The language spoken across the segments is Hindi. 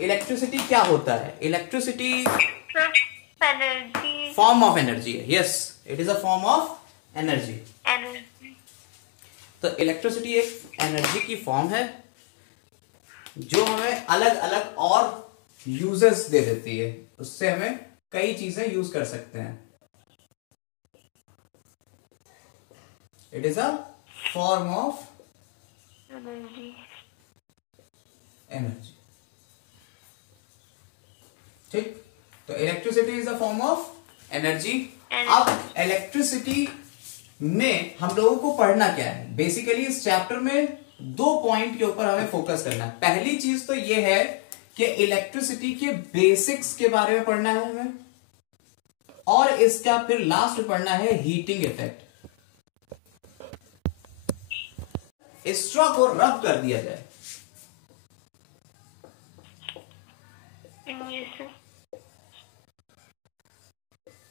इलेक्ट्रिसिटी क्या होता है? Electricity energy, form of energy है। Yes, it is a form of energy. तो इलेक्ट्रिसिटी एक एनर्जी की फॉर्म है जो हमें अलग अलग और यूजेस दे देती है। उससे हमें कई चीजें यूज कर सकते हैं। It is a form of energy. ठीक, तो electricity is a form of energy. अब इलेक्ट्रिसिटी में हम लोगों को पढ़ना क्या है? बेसिकली इस चैप्टर में 2 पॉइंट के ऊपर हमें फोकस करना है। पहली चीज तो ये है कि इलेक्ट्रिसिटी के बेसिक्स के बारे में पढ़ना है हमें, और इसका फिर लास्ट में पढ़ना है हीटिंग इफेक्ट। स्ट्रॉ को रब कर दिया जाए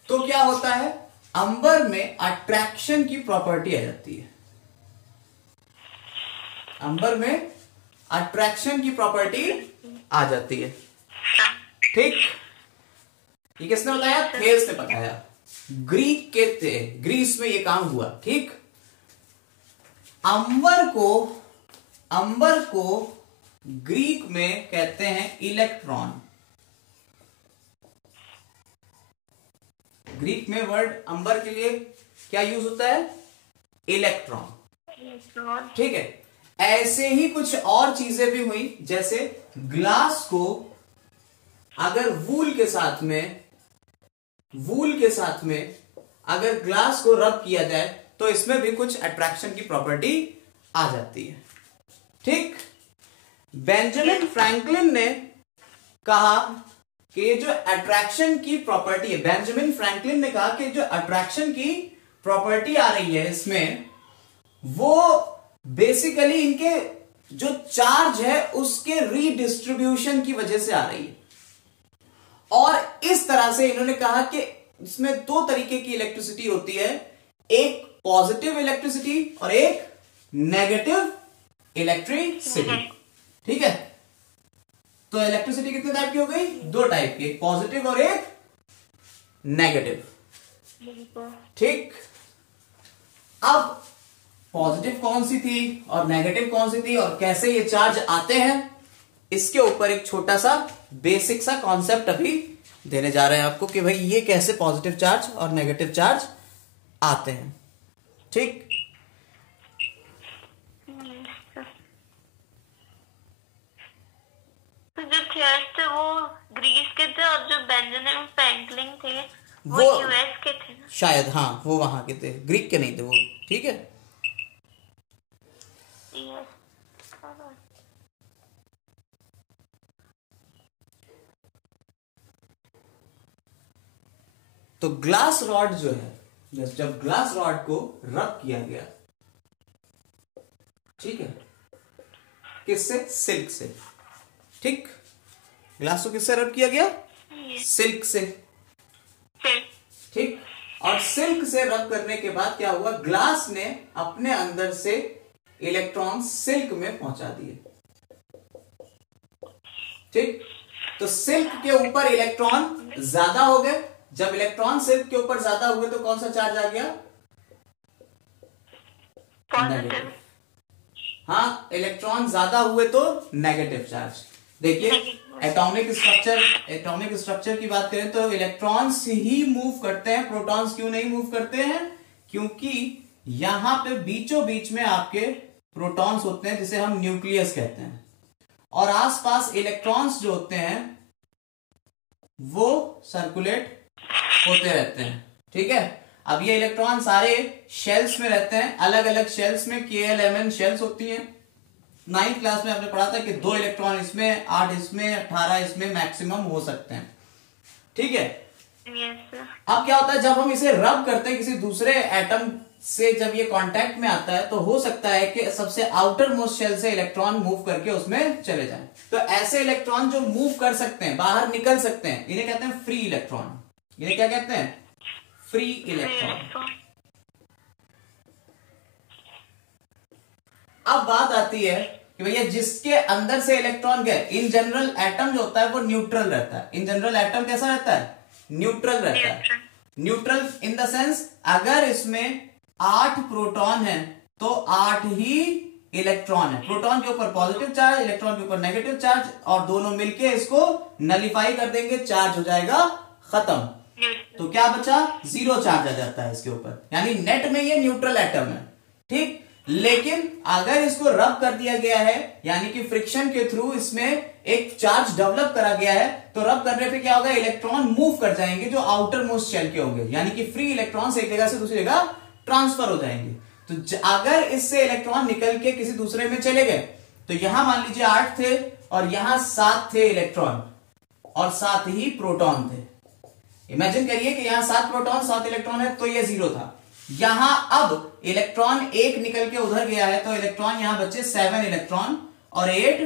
तो क्या होता है? अंबर में अट्रैक्शन की प्रॉपर्टी आ जाती है। अंबर में अट्रैक्शन की प्रॉपर्टी आ जाती है। ठीक, ये किसने बताया? थेल्स ने बताया। ग्रीक के थे, ग्रीस में ये काम हुआ। ठीक, अंबर को ग्रीक में कहते हैं इलेक्ट्रॉन। ग्रीक में वर्ड अंबर के लिए क्या यूज होता है? इलेक्ट्रॉन। ठीक है, ऐसे ही कुछ और चीजें भी हुई, जैसे ग्लास को अगर वूल के साथ में अगर ग्लास को रब किया जाए तो इसमें भी कुछ अट्रैक्शन की प्रॉपर्टी आ जाती है। ठीक, बेंजामिन फ्रैंकलिन ने कहा कि ये जो अट्रैक्शन की प्रॉपर्टी है, बेंजामिन फ्रैंकलिन ने कहा कि जो अट्रैक्शन की प्रॉपर्टी आ रही है इसमें, वो बेसिकली इनके जो चार्ज है उसके रीडिस्ट्रीब्यूशन की वजह से आ रही है। और इस तरह से इन्होंने कहा कि इसमें 2 तरीके की इलेक्ट्रिसिटी होती है, एक पॉजिटिव इलेक्ट्रिसिटी और एक नेगेटिव इलेक्ट्रिसिटी। ठीक है, तो इलेक्ट्रिसिटी कितने टाइप की हो गई? 2 टाइप की, एक पॉजिटिव और एक नेगेटिव। ठीक, अब पॉजिटिव कौन सी थी और नेगेटिव कौन सी थी और कैसे ये चार्ज आते हैं, इसके ऊपर एक छोटा सा बेसिक सा कॉन्सेप्ट अभी देने जा रहे हैं आपको कि भाई ये कैसे पॉजिटिव चार्ज और नेगेटिव चार्ज आते हैं। ठीक, तो जो थेयर्स थे वो ग्रीस के थे और जो बेंजामिन फ्रैंकलिन थे वो यूएस के थे ना? शायद, हाँ, वो वहां के थे, ग्रीक के नहीं थे वो। ठीक है, तो ग्लास रॉड जो है, जब ग्लास रॉड को रब किया गया, ठीक है, किससे? सिल्क से। ठीक, ग्लास को किससे रब किया गया? सिल्क से। ठीक, और सिल्क से रब करने के बाद क्या हुआ? ग्लास ने अपने अंदर से इलेक्ट्रॉन सिल्क में पहुंचा दिए। ठीक, तो सिल्क के ऊपर इलेक्ट्रॉन ज्यादा हो गए। जब इलेक्ट्रॉन सिल्क के ऊपर ज्यादा हुए तो कौन सा चार्ज आ गया? नेगेटिव। हाँ, इलेक्ट्रॉन ज्यादा हुए तो नेगेटिव चार्ज। देखिए, एटॉमिक स्ट्रक्चर की बात करें तो इलेक्ट्रॉन्स ही मूव करते हैं, प्रोटॉन्स क्यों नहीं मूव करते हैं? क्योंकि यहां पे बीचों बीच में आपके प्रोटॉन्स होते हैं जिसे हम न्यूक्लियस कहते हैं, और आसपास इलेक्ट्रॉन्स जो होते हैं वो सर्कुलेट होते रहते हैं। ठीक है, अब ये इलेक्ट्रॉन सारे शेल्स में रहते हैं, अलग अलग शेल्स में KLMN शेल्स होती हैं। 9th क्लास में आपने पढ़ा था कि 2 इलेक्ट्रॉन इसमें, 8 इसमें, 18 इसमें मैक्सिमम हो सकते हैं। ठीक है, अब क्या होता है जब हम इसे रब करते हैं किसी दूसरे एटम से, जब ये कांटेक्ट में आता है तो हो सकता है कि सबसे आउटर मोस्ट शेल से इलेक्ट्रॉन मूव करके उसमें चले जाएं। तो ऐसे इलेक्ट्रॉन जो मूव कर सकते हैं, बाहर निकल सकते हैं, इन्हें कहते हैं फ्री इलेक्ट्रॉन। इन्हें क्या कहते हैं? Free electron. अब बात आती है कि भैया जिसके अंदर से इलेक्ट्रॉन गए, इन जनरल एटम जो होता है वो न्यूट्रल रहता है। इन जनरल एटम कैसा रहता है? न्यूट्रल रहता है। न्यूट्रल इन द सेंस अगर इसमें 8 प्रोटॉन है तो 8 ही इलेक्ट्रॉन है। प्रोटॉन के ऊपर पॉजिटिव चार्ज, इलेक्ट्रॉन के ऊपर नेगेटिव चार्ज, और दोनों मिलके इसको नलिफाई कर देंगे, चार्ज हो जाएगा खत्म। तो क्या बचा? 0 चार्ज आ जाता है इसके ऊपर, यानी नेट में ये न्यूट्रल एटम है, ठीक। लेकिन अगर इसको रब कर दिया गया है, यानी कि फ्रिक्शन के थ्रू इसमें एक चार्ज डेवलप करा गया है, तो रब करने पे क्या होगा? इलेक्ट्रॉन मूव कर जाएंगे जो आउटर मोस्ट शेल के होंगे, यानी कि फ्री इलेक्ट्रॉन्स एक जगह से दूसरी जगह ट्रांसफर हो जाएंगे। तो अगर इससे इलेक्ट्रॉन निकल के किसी दूसरे में चले गए, तो यहां मान लीजिए 8 थे और यहां 7 थे इलेक्ट्रॉन और 7 ही प्रोटॉन थे। इमेजिन करिए कि यहां 7 प्रोटॉन 7 इलेक्ट्रॉन है, तो ये 0 था। यहां अब इलेक्ट्रॉन एक निकल के उधर गया है, तो इलेक्ट्रॉन यहां बचे 7 इलेक्ट्रॉन और 8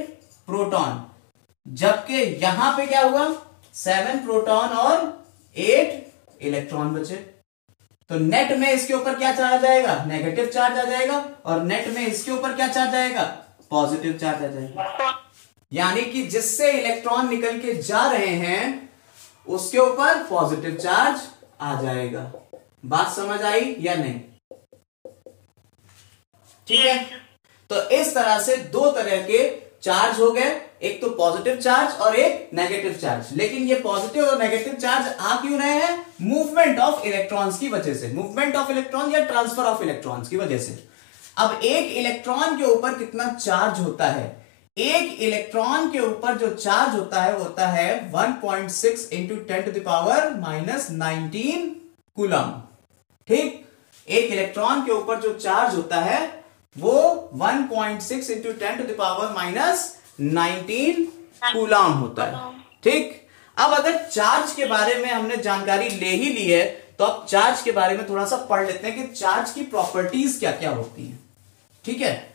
प्रोटॉन, जबकि यहां पे क्या हुआ? 7 प्रोटॉन और 8 इलेक्ट्रॉन बचे। तो नेट में इसके ऊपर क्या चार्ज आ जाएगा? नेगेटिव चार्ज आ जाएगा, और नेट में इसके ऊपर क्या चार्ज आएगा? पॉजिटिव चार्ज आ जाएगा। यानी कि जिससे इलेक्ट्रॉन निकल के जा रहे हैं उसके ऊपर पॉजिटिव चार्ज आ जाएगा। बात समझ आई या नहीं? ठीक है। तो इस तरह से 2 तरह के चार्ज हो गए, एक तो पॉजिटिव चार्ज और एक नेगेटिव चार्ज। लेकिन ये पॉजिटिव और नेगेटिव चार्ज आ क्यों रहे हैं? मूवमेंट ऑफ इलेक्ट्रॉन्स की वजह से, मूवमेंट ऑफ इलेक्ट्रॉन या ट्रांसफर ऑफ इलेक्ट्रॉन्स की वजह से। अब एक इलेक्ट्रॉन के ऊपर कितना चार्ज होता है? एक इलेक्ट्रॉन के ऊपर जो चार्ज होता है वो होता है 1.6 इंटू 10⁻⁻19 कूलम, ठीक। एक इलेक्ट्रॉन के ऊपर जो चार्ज होता है वो 1.6 इंटू 10⁻⁻19 कूलम होता है, ठीक। अब अगर चार्ज के बारे में हमने जानकारी ले ही ली है, तो अब चार्ज के बारे में थोड़ा सा पढ़ लेते हैं कि चार्ज की प्रॉपर्टीज क्या क्या होती हैं, ठीक है।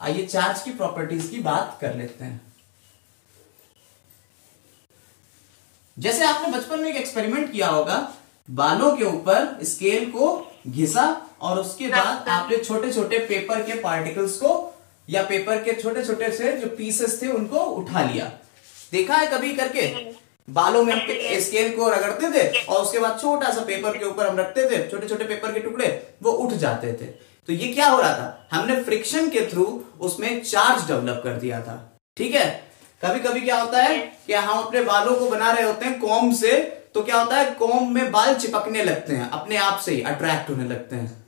आइए चार्ज की प्रॉपर्टीज की बात कर लेते हैं। जैसे आपने बचपन में एक एक्सपेरिमेंट किया होगा, बालों के ऊपर स्केल को घिसा और उसके बाद आपने छोटे छोटे पेपर के पार्टिकल्स को या पेपर के छोटे छोटे से जो पीसेस थे उनको उठा लिया। देखा है कभी करके? बालों में हम स्केल को रगड़ते थे और उसके बाद छोटा सा पेपर के ऊपर हम रखते थे, छोटे छोटे पेपर के टुकड़े, वो उठ जाते थे। तो ये क्या हो रहा था? हमने फ्रिक्शन के थ्रू उसमें चार्ज डेवलप कर दिया था, ठीक है। कभी कभी क्या होता है कि हम अपने बालों को बना रहे होते हैं कॉम्ब से, तो क्या होता है कॉम्ब में बाल चिपकने लगते हैं, अपने आप से ही अट्रैक्ट होने लगते हैं।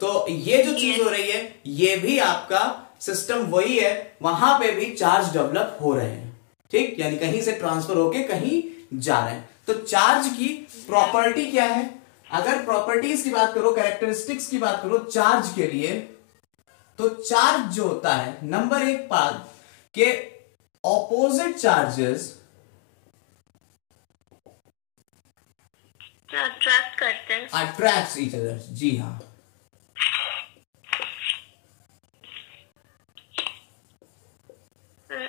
तो ये जो चीज हो रही है ये भी आपका सिस्टम वही है, वहां पे भी चार्ज डेवलप हो रहे हैं, ठीक। यानी कहीं से ट्रांसफर होके कहीं जा रहे हैं। तो चार्ज की प्रॉपर्टी क्या है? अगर प्रॉपर्टीज की बात करो, कैरेक्टरिस्टिक्स की बात करो चार्ज के लिए, तो चार्ज जो होता है नंबर 1 बात के ऑपोजिट चार्जेस अट्रैक्ट करते हैं, अट्रैक्ट्स ईच अदर। जी हाँ,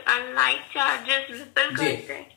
अनलाइक चार्जेस रिपेल करते हैं।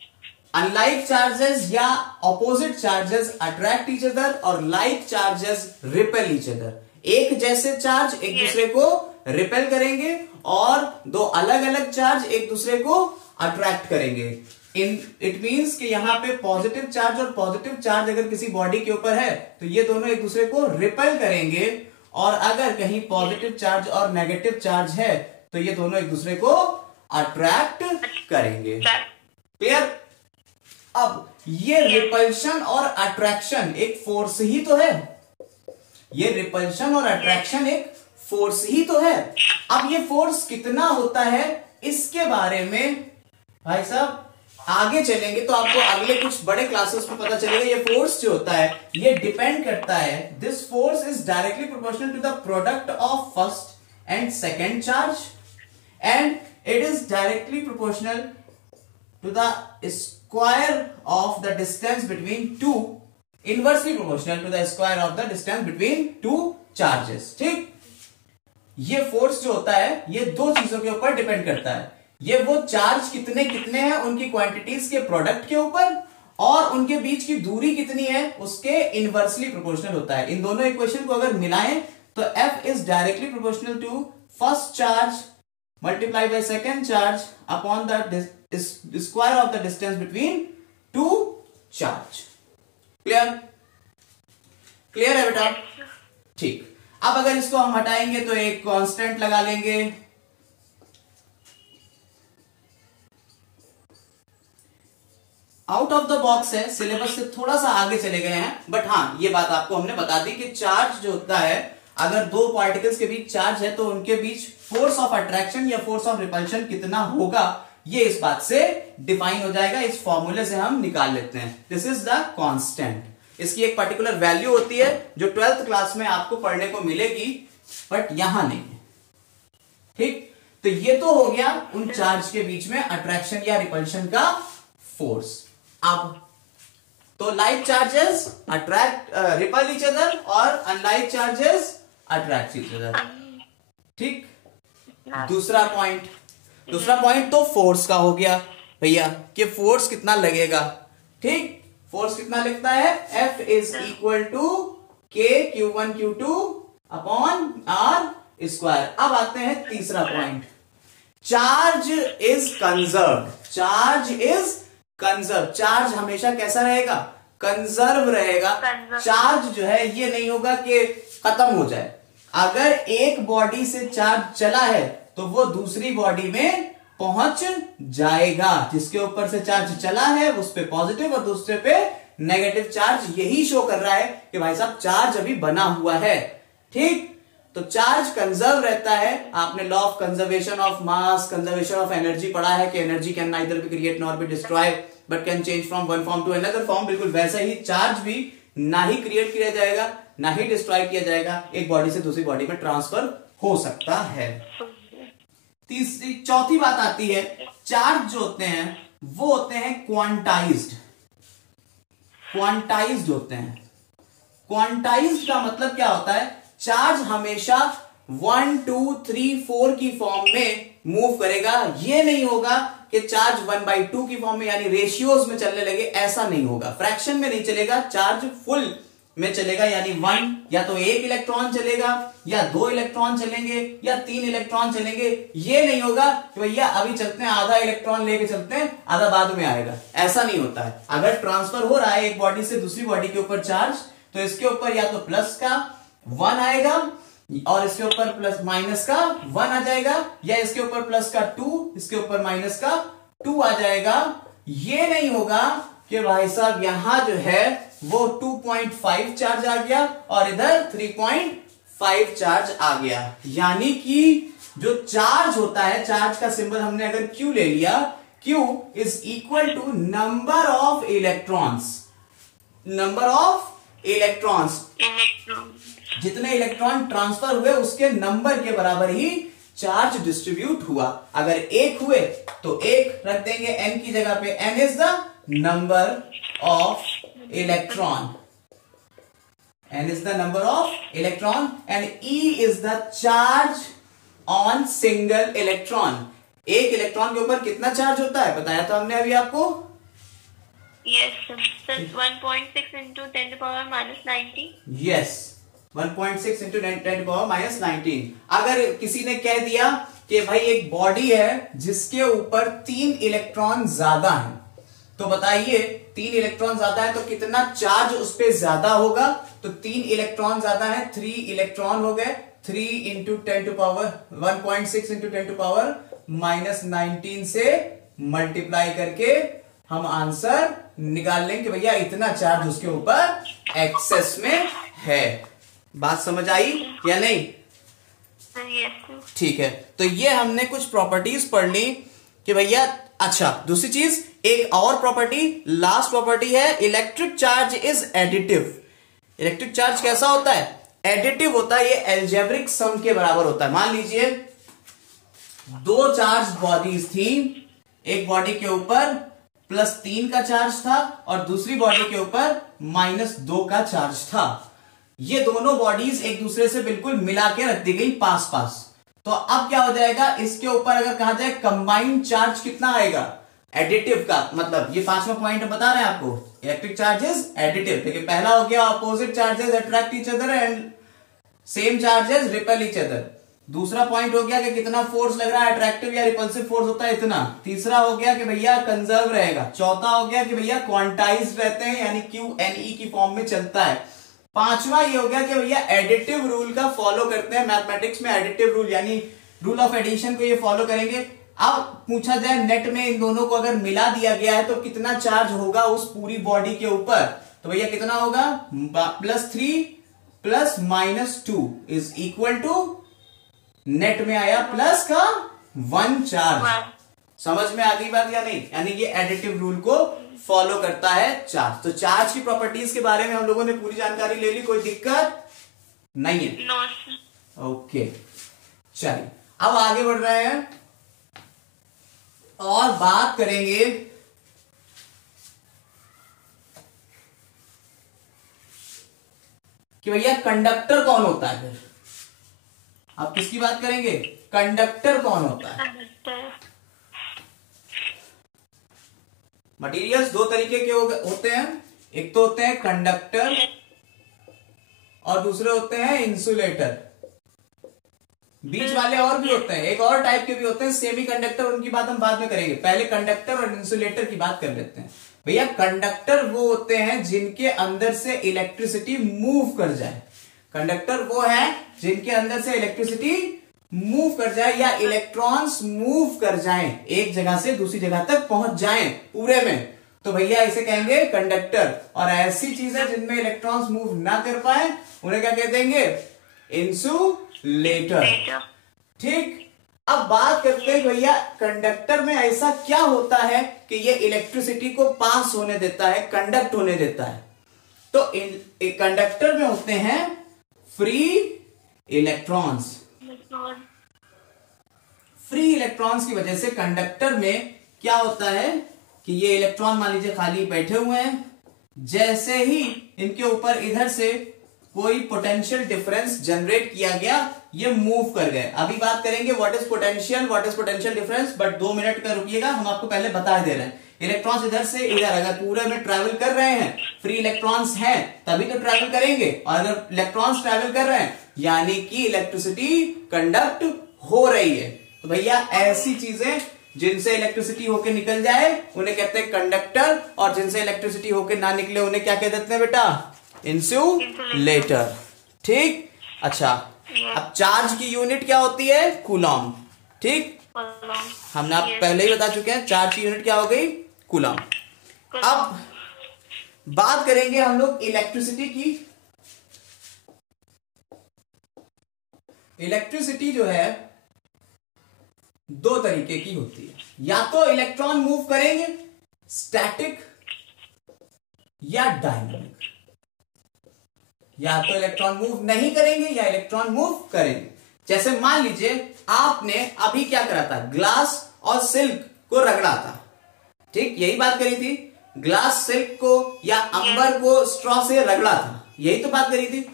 अनलाइक चार्जेस या opposite charges attract each other और like charges repel each other. एक जैसे चार्ज एक दूसरे को रिपेल करेंगे और 2 अलग अलग चार्ज एक दूसरे को अट्रैक्ट करेंगे। इट मींस कि यहाँ पे पॉजिटिव चार्ज और पॉजिटिव चार्ज अगर किसी बॉडी के ऊपर है तो ये दोनों एक दूसरे को रिपेल करेंगे, और अगर कहीं पॉजिटिव चार्ज और नेगेटिव चार्ज है तो ये दोनों एक दूसरे को अट्रैक्ट करेंगे। क्लियर? अब ये रिपल्शन और अट्रैक्शन एक फोर्स ही तो है, ये रिपल्शन और अट्रैक्शन एक फोर्स ही तो है। अब ये फोर्स कितना होता है इसके बारे में भाई साहब आगे चलेंगे तो आपको अगले कुछ बड़े क्लासेस में पता चलेगा। ये फोर्स जो होता है ये डिपेंड करता है, this force is directly proportional to the product of first and second charge, and it is directly proportional to the square of the distance between two, inversely proportional to the square of the distance between two charges, ठीक। ये फोर्स जो होता है ये 2 चीजों के ऊपर डिपेंड करता है, ये वो चार्ज कितने कितने हैं उनकी क्वांटिटीज के प्रोडक्ट के ऊपर, और उनके बीच की दूरी कितनी है उसके इनवर्सली प्रोपोर्शनल होता है। इन दोनों इक्वेशन को अगर मिलाएं तो F is directly proportional to first charge multiply by second charge upon the square of the distance between two charge. Clear? Clear है बेटा? ठीक. अब अगर इसको हम हटाएंगे तो एक कांस्टेंट लगा लेंगे. आउट ऑफ द बॉक्स है, सिलेबस से थोड़ा सा आगे चले गए हैं, बट हाँ ये बात आपको हमने बता दी कि चार्ज जो होता है, अगर दो पार्टिकल्स के बीच चार्ज है तो उनके बीच फोर्स ऑफ अट्रैक्शन या फोर्स ऑफ रिपल्शन कितना होगा, ये इस बात से डिफाइन हो जाएगा. इस फॉर्मूले से हम निकाल लेते हैं. This is the constant. इसकी एक पर्टिकुलर वैल्यू होती है जो 12th क्लास में आपको पढ़ने को मिलेगी, बट यहां नहीं. ठीक, तो ये तो हो गया उन चार्ज के बीच में अट्रैक्शन या रिपल्शन का फोर्स. अब तो like charges attract repel each other और unlike charges attract each other. ठीक, दूसरा पॉइंट तो फोर्स का हो गया भैया कि फोर्स कितना लगेगा. ठीक, फोर्स कितना लिखता है, F is equal to K Q1 Q2 upon R square. अब आते हैं तीसरा point, charge is conserve. Charge हमेशा कैसा रहेगा, कंजर्व रहेगा. चार्ज जो है ये नहीं होगा कि खत्म हो जाए. अगर एक बॉडी से चार्ज चला है तो वो दूसरी बॉडी में पहुंच जाएगा. जिसके ऊपर से चार्ज चला है उस पे पॉजिटिव और दूसरे पे नेगेटिव चार्ज. यही शो कर रहा है कि भाई साहब चार्ज अभी बना हुआ है. ठीक, तो चार्ज कंजर्व रहता है. आपने law of conservation of mass, conservation of energy पढ़ा है कि energy can neither be create nor be destroy but can change from one form to another form. बिल्कुल वैसा ही चार्ज भी ना ही क्रिएट किया जाएगा ना ही डिस्ट्रॉय किया जाएगा, एक बॉडी से दूसरी बॉडी में ट्रांसफर हो सकता है. चौथी बात आती है, चार्ज जो होते हैं वो होते हैं क्वांटाइज्ड होते हैं. क्वांटाइज्ड का मतलब क्या होता है, चार्ज हमेशा 1 2 3 4 की फॉर्म में मूव करेगा. ये नहीं होगा कि चार्ज 1/2 की फॉर्म में यानी रेशियोज में चलने लगे, ऐसा नहीं होगा. फ्रैक्शन में नहीं चलेगा, चार्ज फुल में चलेगा. यानी 1 या तो 1 इलेक्ट्रॉन चलेगा या 2 इलेक्ट्रॉन चलेंगे या 3 इलेक्ट्रॉन चलेंगे. ये नहीं होगा कि भैया अभी चलते हैं, आधा इलेक्ट्रॉन लेके चलते हैं, आधा बाद में आएगा. ऐसा नहीं होता है. अगर ट्रांसफर हो रहा है एक बॉडी से दूसरी बॉडी के ऊपर चार्ज, तो इसके ऊपर या तो प्लस का 1 आएगा और इसके ऊपर प्लस माइनस का 1 आ जाएगा, या इसके ऊपर प्लस का 2, इसके ऊपर माइनस का 2 आ जाएगा. ये नहीं होगा कि भाई साहब यहां जो है वो 2.5 चार्ज आ गया और इधर 3.5 चार्ज आ गया. यानी कि जो चार्ज होता है, चार्ज का सिंबल हमने अगर Q ले लिया, Q is equal to number of electrons. जितने इलेक्ट्रॉन ट्रांसफर हुए उसके नंबर के बराबर ही चार्ज डिस्ट्रीब्यूट हुआ. अगर 1 हुए तो 1 रख देंगे n की जगह पे. n is the number of electron, n is the number of electron and E is the charge on single electron. एक इलेक्ट्रॉन के ऊपर कितना चार्ज होता है बताया था हमने अभी आपको. Yes, 1.6 into 10 to the power minus 19. Yes, 1.6 into 10 to the power minus 19. अगर किसी ने कह दिया कि भाई एक बॉडी है जिसके ऊपर 3 इलेक्ट्रॉन ज्यादा हैं, तो बताइए 3 इलेक्ट्रॉन ज्यादा है तो कितना चार्ज उस पर ज्यादा होगा. तो 3 इलेक्ट्रॉन ज्यादा है, 3 इलेक्ट्रॉन हो गए, 3 into 10 to power 1.6 into 10 to power minus 19 से मल्टीप्लाई करके हम आंसर निकाल लेंगे भैया इतना चार्ज उसके ऊपर एक्सेस में है. बात समझ आई या नहीं? ठीक है, तो ये हमने कुछ प्रॉपर्टीज पढ़ ली कि भैया. अच्छा, दूसरी चीज, एक और प्रॉपर्टी, लास्ट प्रॉपर्टी है, electric charge is additive. Electric charge कैसा होता है? एडिटिव होता है. ये एल्जेब्रिक सम के बराबर होता है. मान लीजिए 2 चार्ज बॉडीज थी, एक बॉडी के ऊपर +3 का चार्ज था और दूसरी बॉडी के ऊपर -2 का चार्ज था. ये दोनों बॉडीज एक दूसरे से बिल्कुल मिला के रख दी गई पास पास. तो अब क्या हो जाएगा, इसके ऊपर अगर कहा जाए कंबाइंड चार्ज कितना आएगा, एडिटिव का मतलब ये 5वां पॉइंट बता रहे हैं आपको, इलेक्ट्रिक चार्जेस एडिटिव. देखिए पहला हो गया opposite charges attract each other and same charges repel each other. दूसरा पॉइंट हो गया कि कितना फोर्स लग रहा है, अट्रैक्टिव या रिपल्सिव फोर्स होता है इतना। तीसरा हो गया कि भैया कंजर्व रहेगा। चौथा हो गया कि भैया क्वांटाइज रहते हैं, यानी QNE की फॉर्म में चलता है। पांचवा ये हो गया कि भैया एडिटिव रूल का फॉलो करते हैं। मैथमेटिक्स में एडिटिव रूल यानी रूल ऑफ एडिशन को ये फॉलो करेंगे। अब पूछा जाए नेट में इन दोनों को अगर मिला दिया गया है तो कितना चार्ज होगा उस पूरी बॉडी के ऊपर, तो भैया कितना होगा, +3 + -2 इज इक्वल टू, नेट में आया प्लस का 1 चार्ज। समझ में आ गई बात या नहीं? यानी ये एडिटिव रूल को फॉलो करता है चार्ज। तो चार्ज की प्रॉपर्टीज के बारे में हम लोगों ने पूरी जानकारी ले ली, कोई दिक्कत नहीं है। ओके चलिए अब आगे बढ़ रहे हैं और बात करेंगे कि भैया कंडक्टर कौन होता है। फिर आप किसकी बात करेंगे, कंडक्टर कौन होता है। मटेरियल्स दो तरीके के होते हैं, एक तो होते हैं कंडक्टर और दूसरे होते हैं इंसुलेटर। बीच वाले और भी होते हैं, एक और टाइप के भी होते हैं सेमी कंडक्टर, उनकी बात हम बाद में करेंगे। पहले कंडक्टर और इंसुलेटर की बात कर लेते हैं। भैया कंडक्टर वो होते हैं जिनके अंदर से इलेक्ट्रिसिटी मूव कर जाए। कंडक्टर वो है जिनके अंदर से इलेक्ट्रिसिटी मूव कर जाए या इलेक्ट्रॉन्स मूव कर जाएं, एक जगह से दूसरी जगह तक पहुंच जाएं पूरे में, तो भैया इसे कहेंगे कंडक्टर। और ऐसी चीजें जिनमें इलेक्ट्रॉन्स मूव ना कर पाए उन्हें क्या कह देंगे, इंसुलेटर। ठीक, अब बात करते हैं भैया कंडक्टर में ऐसा क्या होता है कि ये इलेक्ट्रिसिटी को पास होने देता है, कंडक्ट होने देता है। तो कंडक्टर में होते हैं फ्री इलेक्ट्रॉन्स। फ्री इलेक्ट्रॉन्स की वजह से कंडक्टर में क्या होता है कि ये इलेक्ट्रॉन मान लीजिए खाली बैठे हुए हैं, जैसे ही इनके ऊपर इधर से कोई पोटेंशियल डिफरेंस जनरेट किया गया, ये मूव कर गए। अभी बात करेंगे what is potential difference, but 2 minute का रुकिएगा, हम आपको पहले बता दे रहे हैं। इलेक्ट्रॉन्स इधर से इधर अगर पूरे में ट्रैवल कर रहे हैं, फ्री इलेक्ट्रॉन्स हैं तभी तो ट्रैवल करेंगे, और अगर इलेक्ट्रॉन्स ट्रैवल कर रहे हैं यानी कि इलेक्ट्रिसिटी कंडक्ट हो रही है। तो भैया ऐसी चीजें जिनसे इलेक्ट्रिसिटी होके निकल जाए उन्हें कहते हैं कंडक्टर, और जिनसे इलेक्ट्रिसिटी होके ना निकले उन्हें क्या कह देते हैं बेटा, इंसुलेटर। ठीक, अच्छा अब चार्ज की यूनिट क्या होती है, कूलॉम। ठीक, हमने आप पहले ही बता चुके हैं चार्ज की यूनिट क्या हो गई, कूलॉम। अब बात करेंगे हम लोग इलेक्ट्रिसिटी की। इलेक्ट्रिसिटी जो है 2 तरीके की होती है, या तो इलेक्ट्रॉन मूव करेंगे स्टैटिक या डायनामिक। या तो इलेक्ट्रॉन मूव नहीं करेंगे या इलेक्ट्रॉन मूव करेंगे। जैसे मान लीजिए आपने अभी क्या करा था, ग्लास और सिल्क को रगड़ा था। ठीक, यही बात करी थी, ग्लास सिल्क को या अंबर को स्ट्रॉ से रगड़ा था, यही तो बात करी थी।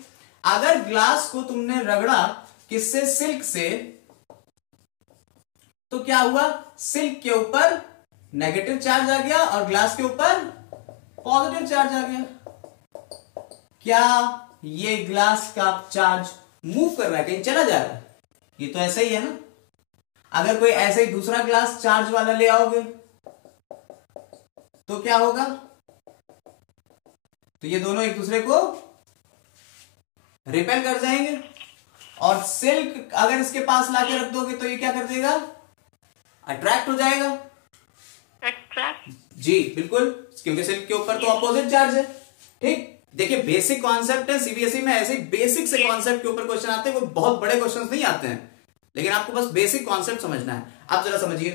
अगर ग्लास को तुमने रगड़ा किससे, सिल्क से, तो क्या हुआ, सिल्क के ऊपर नेगेटिव चार्ज आ गया और ग्लास के ऊपर पॉजिटिव चार्ज आ गया। क्या ये ग्लास का चार्ज मूव कर रहा है, कहीं चला जा रहा है? ये तो ऐसा ही है ना। अगर कोई ऐसे ही दूसरा ग्लास चार्ज वाला ले आओगे तो क्या होगा, तो ये दोनों एक दूसरे को रिपेल कर जाएंगे। और सिल्क अगर इसके पास लाके रख दोगे तो ये क्या कर देगा, अट्रैक्ट हो जाएगा। अट्रैक्ट, जी बिल्कुल, क्योंकि सिल्क के ऊपर तो अपोजिट चार्ज है। ठीक, देखिए बेसिक कॉन्सेप्ट है, सीबीएसई में ऐसे बेसिक से कॉन्सेप्ट के ऊपर क्वेश्चन आते हैं, वो बहुत बड़े क्वेश्चन नहीं आते हैं, लेकिन आपको बस बेसिक कॉन्सेप्ट समझना है। आप जरा समझिए,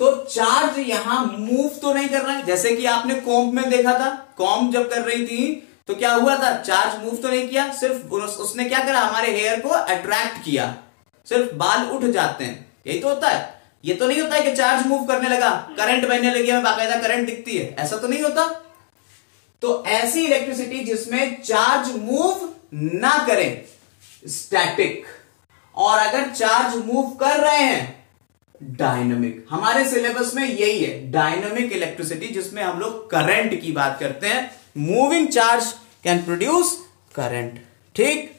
तो चार्ज यहां मूव तो नहीं कर रहा है, जैसे कि आपने कॉम्ब में देखा था, कॉम्ब जब कर रही थी तो क्या हुआ था, चार्ज मूव तो नहीं किया, सिर्फ उसने क्या करा, हमारे हेयर को अट्रैक्ट किया, सिर्फ बाल उठ जाते हैं, यही तो होता है। ये तो नहीं होता है कि चार्ज मूव करने लगा, करंट बहने लगी, हमें बाकायदा करंट दिखती है, ऐसा तो नहीं होता। तो ऐसी इलेक्ट्रिसिटी जिसमें चार्ज मूव ना करे, स्टैटिक, और अगर चार्ज मूव कर रहे हैं, डायनामिक। हमारे सिलेबस में यही है, डायनामिक इलेक्ट्रिसिटी, जिसमें हम लोग करंट की बात करते हैं। Moving charge can produce current. ठीक,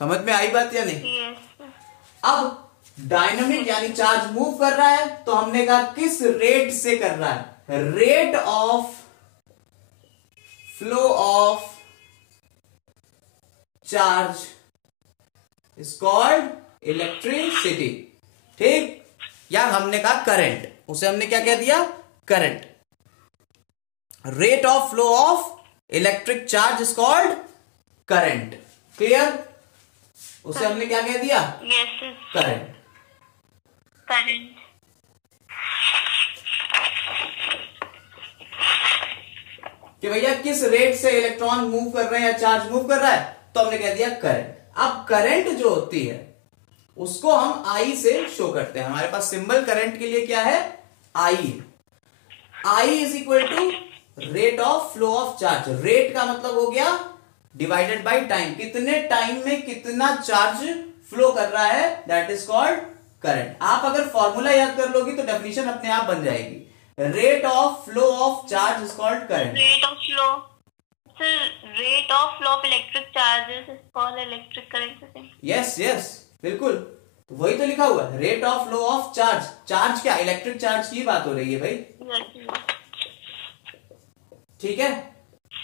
समझ में आई बात या नहीं? यस। अब डायनामिक यानी चार्ज मूव कर रहा है, तो हमने कहा किस रेट से कर रहा है? Rate of flow of charge is called electricity. ठीक, या हमने कहा करंट, उसे हमने क्या कह दिया? Current. Rate of flow of electric charge is called current. Clear? उसे हमने क्या कह दिया? यस। करंट। करंट। कि भैया किस रेट से इलेक्ट्रॉन मूव कर रहे हैं या चार्ज मूव कर रहा है, तो हमने कह दिया करंट। अब करंट जो होती है उसको हम आई से शो करते हैं। हमारे पास सिंबल करंट के लिए क्या है? I. I is equal to rate of flow of charge. Rate का मतलब हो गया डिवाइडेड बाय टाइम, कितने टाइम में कितना चार्ज फ्लो कर रहा है, दैट इज कॉल्ड करंट। आप अगर फॉर्मूला याद कर लोगी तो डेफिनेशन अपने आप बन जाएगी। Rate of flow of charge is called current. Rate of flow. So rate of flow of electric charges is called electric current. Yes yes, बिल्कुल, तो वही तो लिखा हुआ है, rate of flow of charge. Charge क्या? इलेक्ट्रिक चार्ज की बात हो रही है भाई। Yes. ठीक है,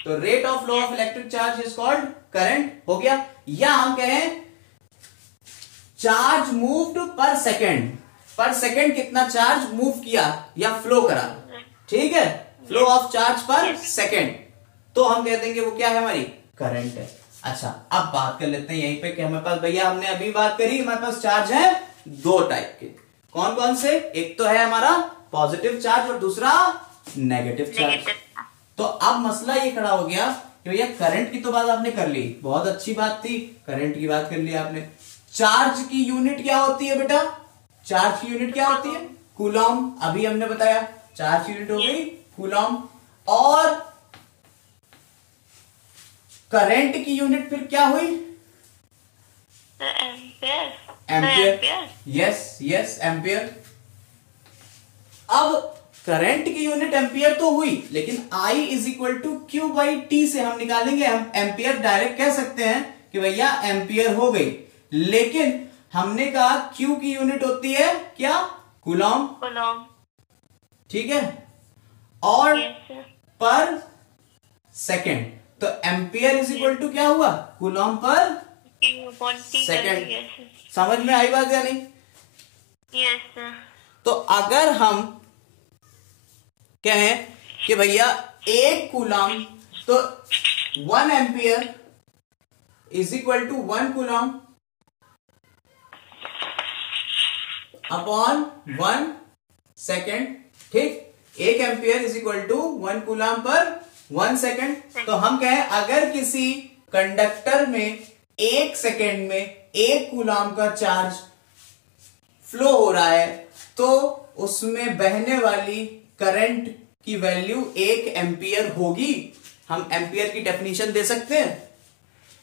तो rate of flow of electric charge is called current हो गया। या हम कहें चार्ज मूव्ड पर सेकेंड, पर सेकेंड कितना चार्ज मूव किया या फ्लो करा। ठीक है, फ्लो ऑफ चार्ज पर सेकेंड, तो हम कह देंगे वो क्या है? हमारी करंट है। अच्छा, अब बात कर लेते हैं यहीं पे कि हमारे पास, भैया हमने अभी बात करी, हमारे पास चार्ज है दो टाइप के। कौन कौन से? एक तो है हमारा पॉजिटिव चार्ज और दूसरा नेगेटिव चार्ज। तो अब मसला ये खड़ा हो गया कि भैया करंट की तो बात आपने कर ली, बहुत अच्छी बात थी, करंट की बात कर ली आपने। चार्ज की यूनिट क्या होती है बेटा? चार्ज की यूनिट क्या होती है? कूलॉम। अभी हमने बताया चार्ज की यूनिट हो गई कूलॉम। और करंट की यूनिट फिर क्या हुई? Ampere. Ampere. Yes yes, ampere. अब करंट की यूनिट एम्पियर तो हुई, लेकिन I is equal to Q by T से हम निकालेंगे। हम एम्पियर डायरेक्ट कह सकते हैं कि भैया एम्पियर हो गई, लेकिन हमने कहा Q की यूनिट होती है क्या? कूलॉम। कूलॉम। ठीक है, और Yes. पर सेकेंड, तो एम्पियर इज इक्वल टू क्या हुआ? कूलॉम पर सेकेंड। Yes. समझ में आई बात या नहीं? Yes. तो अगर हम कहें कि भैया एक कूलॉम, तो 1 ampere is equal to 1 coulomb upon 1 second. ठीक, 1 ampere is equal to 1 coulomb पर 1 सेकेंड। तो हम कहें अगर किसी कंडक्टर में 1 सेकेंड में 1 कूलॉम का चार्ज फ्लो हो रहा है, तो उसमें बहने वाली करंट की वैल्यू 1 एम्पियर होगी। हम एम्पियर की डेफिनेशन दे सकते हैं।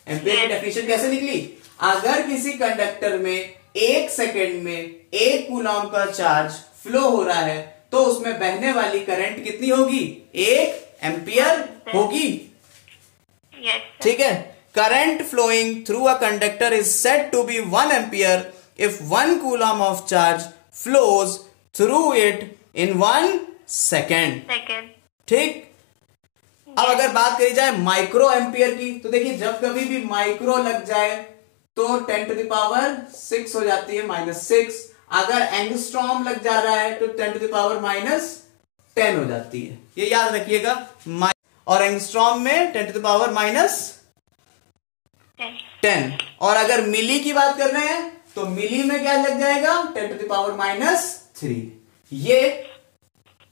एम्पियर की डेफिनेशन कैसे निकली? अगर किसी कंडक्टर में 1 सेकेंड में 1 कूलॉम का चार्ज फ्लो हो रहा है, तो उसमें बहने वाली करंट कितनी होगी? 1 एम्पियर होगी। Yes. ठीक है, current flowing through a conductor is said to be 1 ampere if 1 coulomb of charge flows through it in 1 second. Second. ठीक, अब अगर बात करी जाए माइक्रो एम्पियर की, तो देखिए जब कभी भी माइक्रो लग जाए तो 10 टू द पावर 6 हो जाती है, -6। अगर एंगस्ट्रॉम लग जा रहा है तो 10 टू द पावर -10 हो जाती है। ये याद रखिएगा, और एंगस्ट्रॉम में 10 टू द पावर -10। और अगर मिली की बात कर रहे हैं तो मिली में क्या लग जाएगा? 10 टू द पावर -3। ये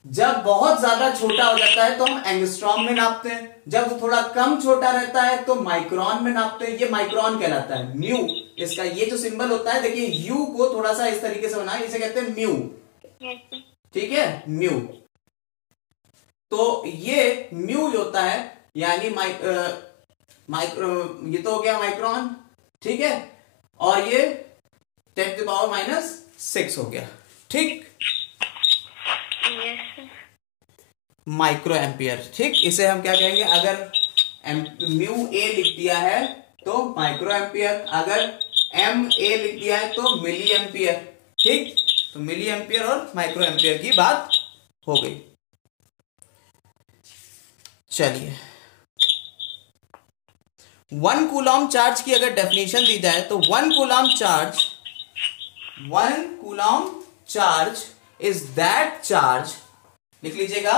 जब बहुत ज्यादा छोटा हो जाता है तो हम एंगस्ट्रॉम में नापते हैं, जब थोड़ा कम छोटा रहता है तो माइक्रोन में नापते हैं। ये माइक्रोन कहलाता है। म्यू, इसका ये जो सिंबल होता है, देखिए यू को थोड़ा सा इस तरीके से बनाए, इसे कहते हैं म्यू। Yes. ठीक है, म्यू। तो ये म्यू जो होता है यानी माइक्रो, ये तो हो गया माइक्रोन। ठीक है, और ये 10 टू द पावर -6 हो गया। ठीक, Yes. Micro ampere. ठीक, इसे हम क्या कहेंगे? अगर म्यू ए लिख दिया है तो माइक्रो एम्पियर, अगर एम ए लिख दिया है तो मिली एम्पियर। ठीक, तो मिली एम्पियर और माइक्रो एम्पियर की बात हो गई। चलिए, 1 कूलॉम चार्ज की अगर डेफिनेशन दी जाए तो 1 Coulomb charge is that charge, लिख लीजिएगा,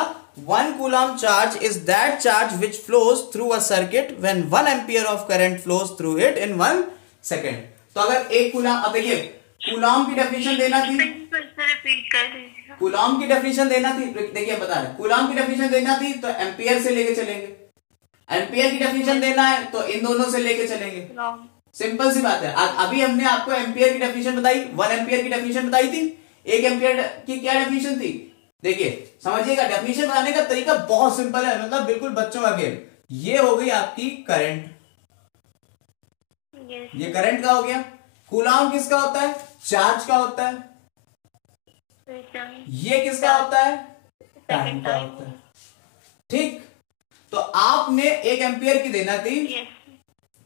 1 Coulomb charge is that charge which flows through a circuit when 1 ampere of current flows through it in 1 second. तो अगर 1 कूलॉम, अब देखिए कूलॉम की डेफिनेशन देना थी, रिपीट कर दीजिए। कूलॉम की डेफिनेशन देना थी, देखिए बता रहे, कूलॉम की डेफिनेशन देना थी तो एम्पियर से लेके चलेंगे, एम्पियर की डेफिनेशन देना है तो इन दोनों से लेके चलेंगे। सिंपल सी बात है। अभी हमने आपको एम्पियर की डेफिनेशन बताई, 1 एम्पियर की डेफिनेशन बताई थी, 1 एम्पियर की क्या डेफिनेशन थी, देखिए समझिएगा, डेफिनेशन बनाने का तरीका बहुत सिंपल है, मतलब बिल्कुल बच्चों का खेल। ये हो गई आपकी करंट, ये करंट का हो गया। कूलॉम किसका होता है, चार्ज का होता है। ये किसका होता है, टाइम का होता है। ठीक, तो आपने 1 एम्पियर की देना थी,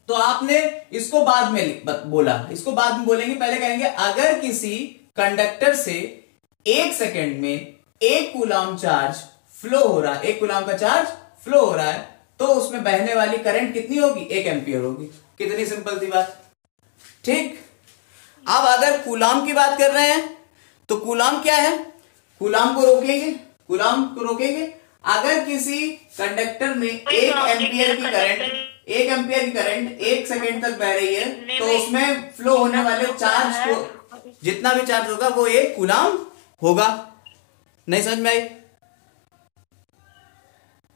तो आपने इसको बाद में बोला, इसको बाद में बोलेंगे, पहले कहेंगे अगर किसी कंडक्टर से 1 सेकेंड में 1 कूलॉम चार्ज फ्लो हो रहा है, 1 कूलॉम का चार्ज फ्लो हो रहा है, तो उसमें बहने वाली करंट कितनी होगी, 1 एम्पियर होगी। कितनी सिंपल थी बात। ठीक, अब अगर कूलॉम की बात कर रहे हैं तो कूलॉम क्या है, कूलॉम को रोकेंगे, अगर किसी कंडक्टर में 1 एम्पियर की करंट 1 सेकेंड तक बह रही है, तो उसमें फ्लो होने वाले चार्ज को, जितना भी चार्ज होगा वो 1 कूलॉम होगा। नहीं समझ में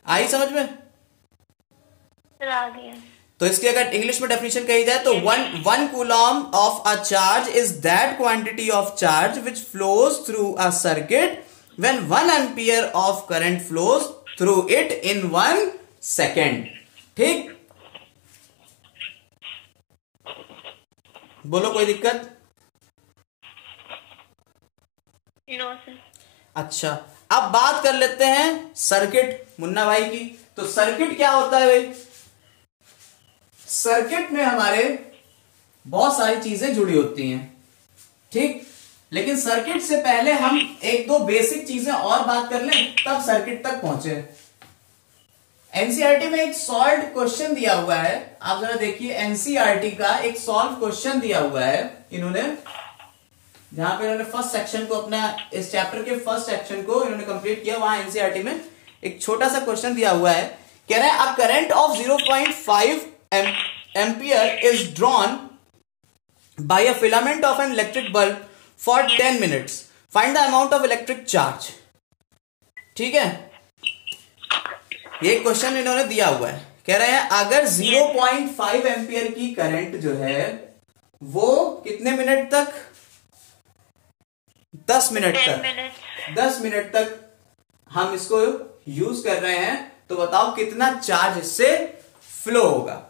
आई समझ में? तो इसकी अगर इंग्लिश में डेफिनेशन कही जाए तो 1 coulomb of a charge is that quantity of charge which flows through a circuit when 1 ampere of current flows through it in 1 second. ठीक, बोलो कोई दिक्कत? No sir. अच्छा, अब बात कर लेते हैं सर्किट मुन्ना भाई की। तो सर्किट क्या होता है भाई? सर्किट में हमारे बहुत सारी चीजें जुड़ी होती हैं। ठीक, लेकिन सर्किट से पहले हम 1-2 बेसिक चीजें और बात कर लें, तब सर्किट तक पहुंचे। एनसीईआरटी में एक सॉल्व क्वेश्चन दिया हुआ है, आप जरा देखिए, एनसीईआरटी का एक सॉल्व क्वेश्चन दिया हुआ है इन्होंने, जहां पे इन्होंने फर्स्ट सेक्शन को अपना, इस चैप्टर के फर्स्ट सेक्शन को इन्होंने कंप्लीट किया। वहां एनसीईआरटी में एक छोटा सा क्वेश्चन दिया हुआ है, कह रहा है a current of 0.5 ampere is drawn by a filament of an electric bulb for 10 minutes, find the amount of electric charge. ठीक है, ये क्वेश्चन इन्होंने दिया हुआ है, कह रहे हैं अगर 0.5 एम्पियर की करंट जो है वो कितने मिनट तक, 10 मिनट तक हम इसको यूज कर रहे हैं, तो बताओ कितना चार्ज इससे फ्लो होगा।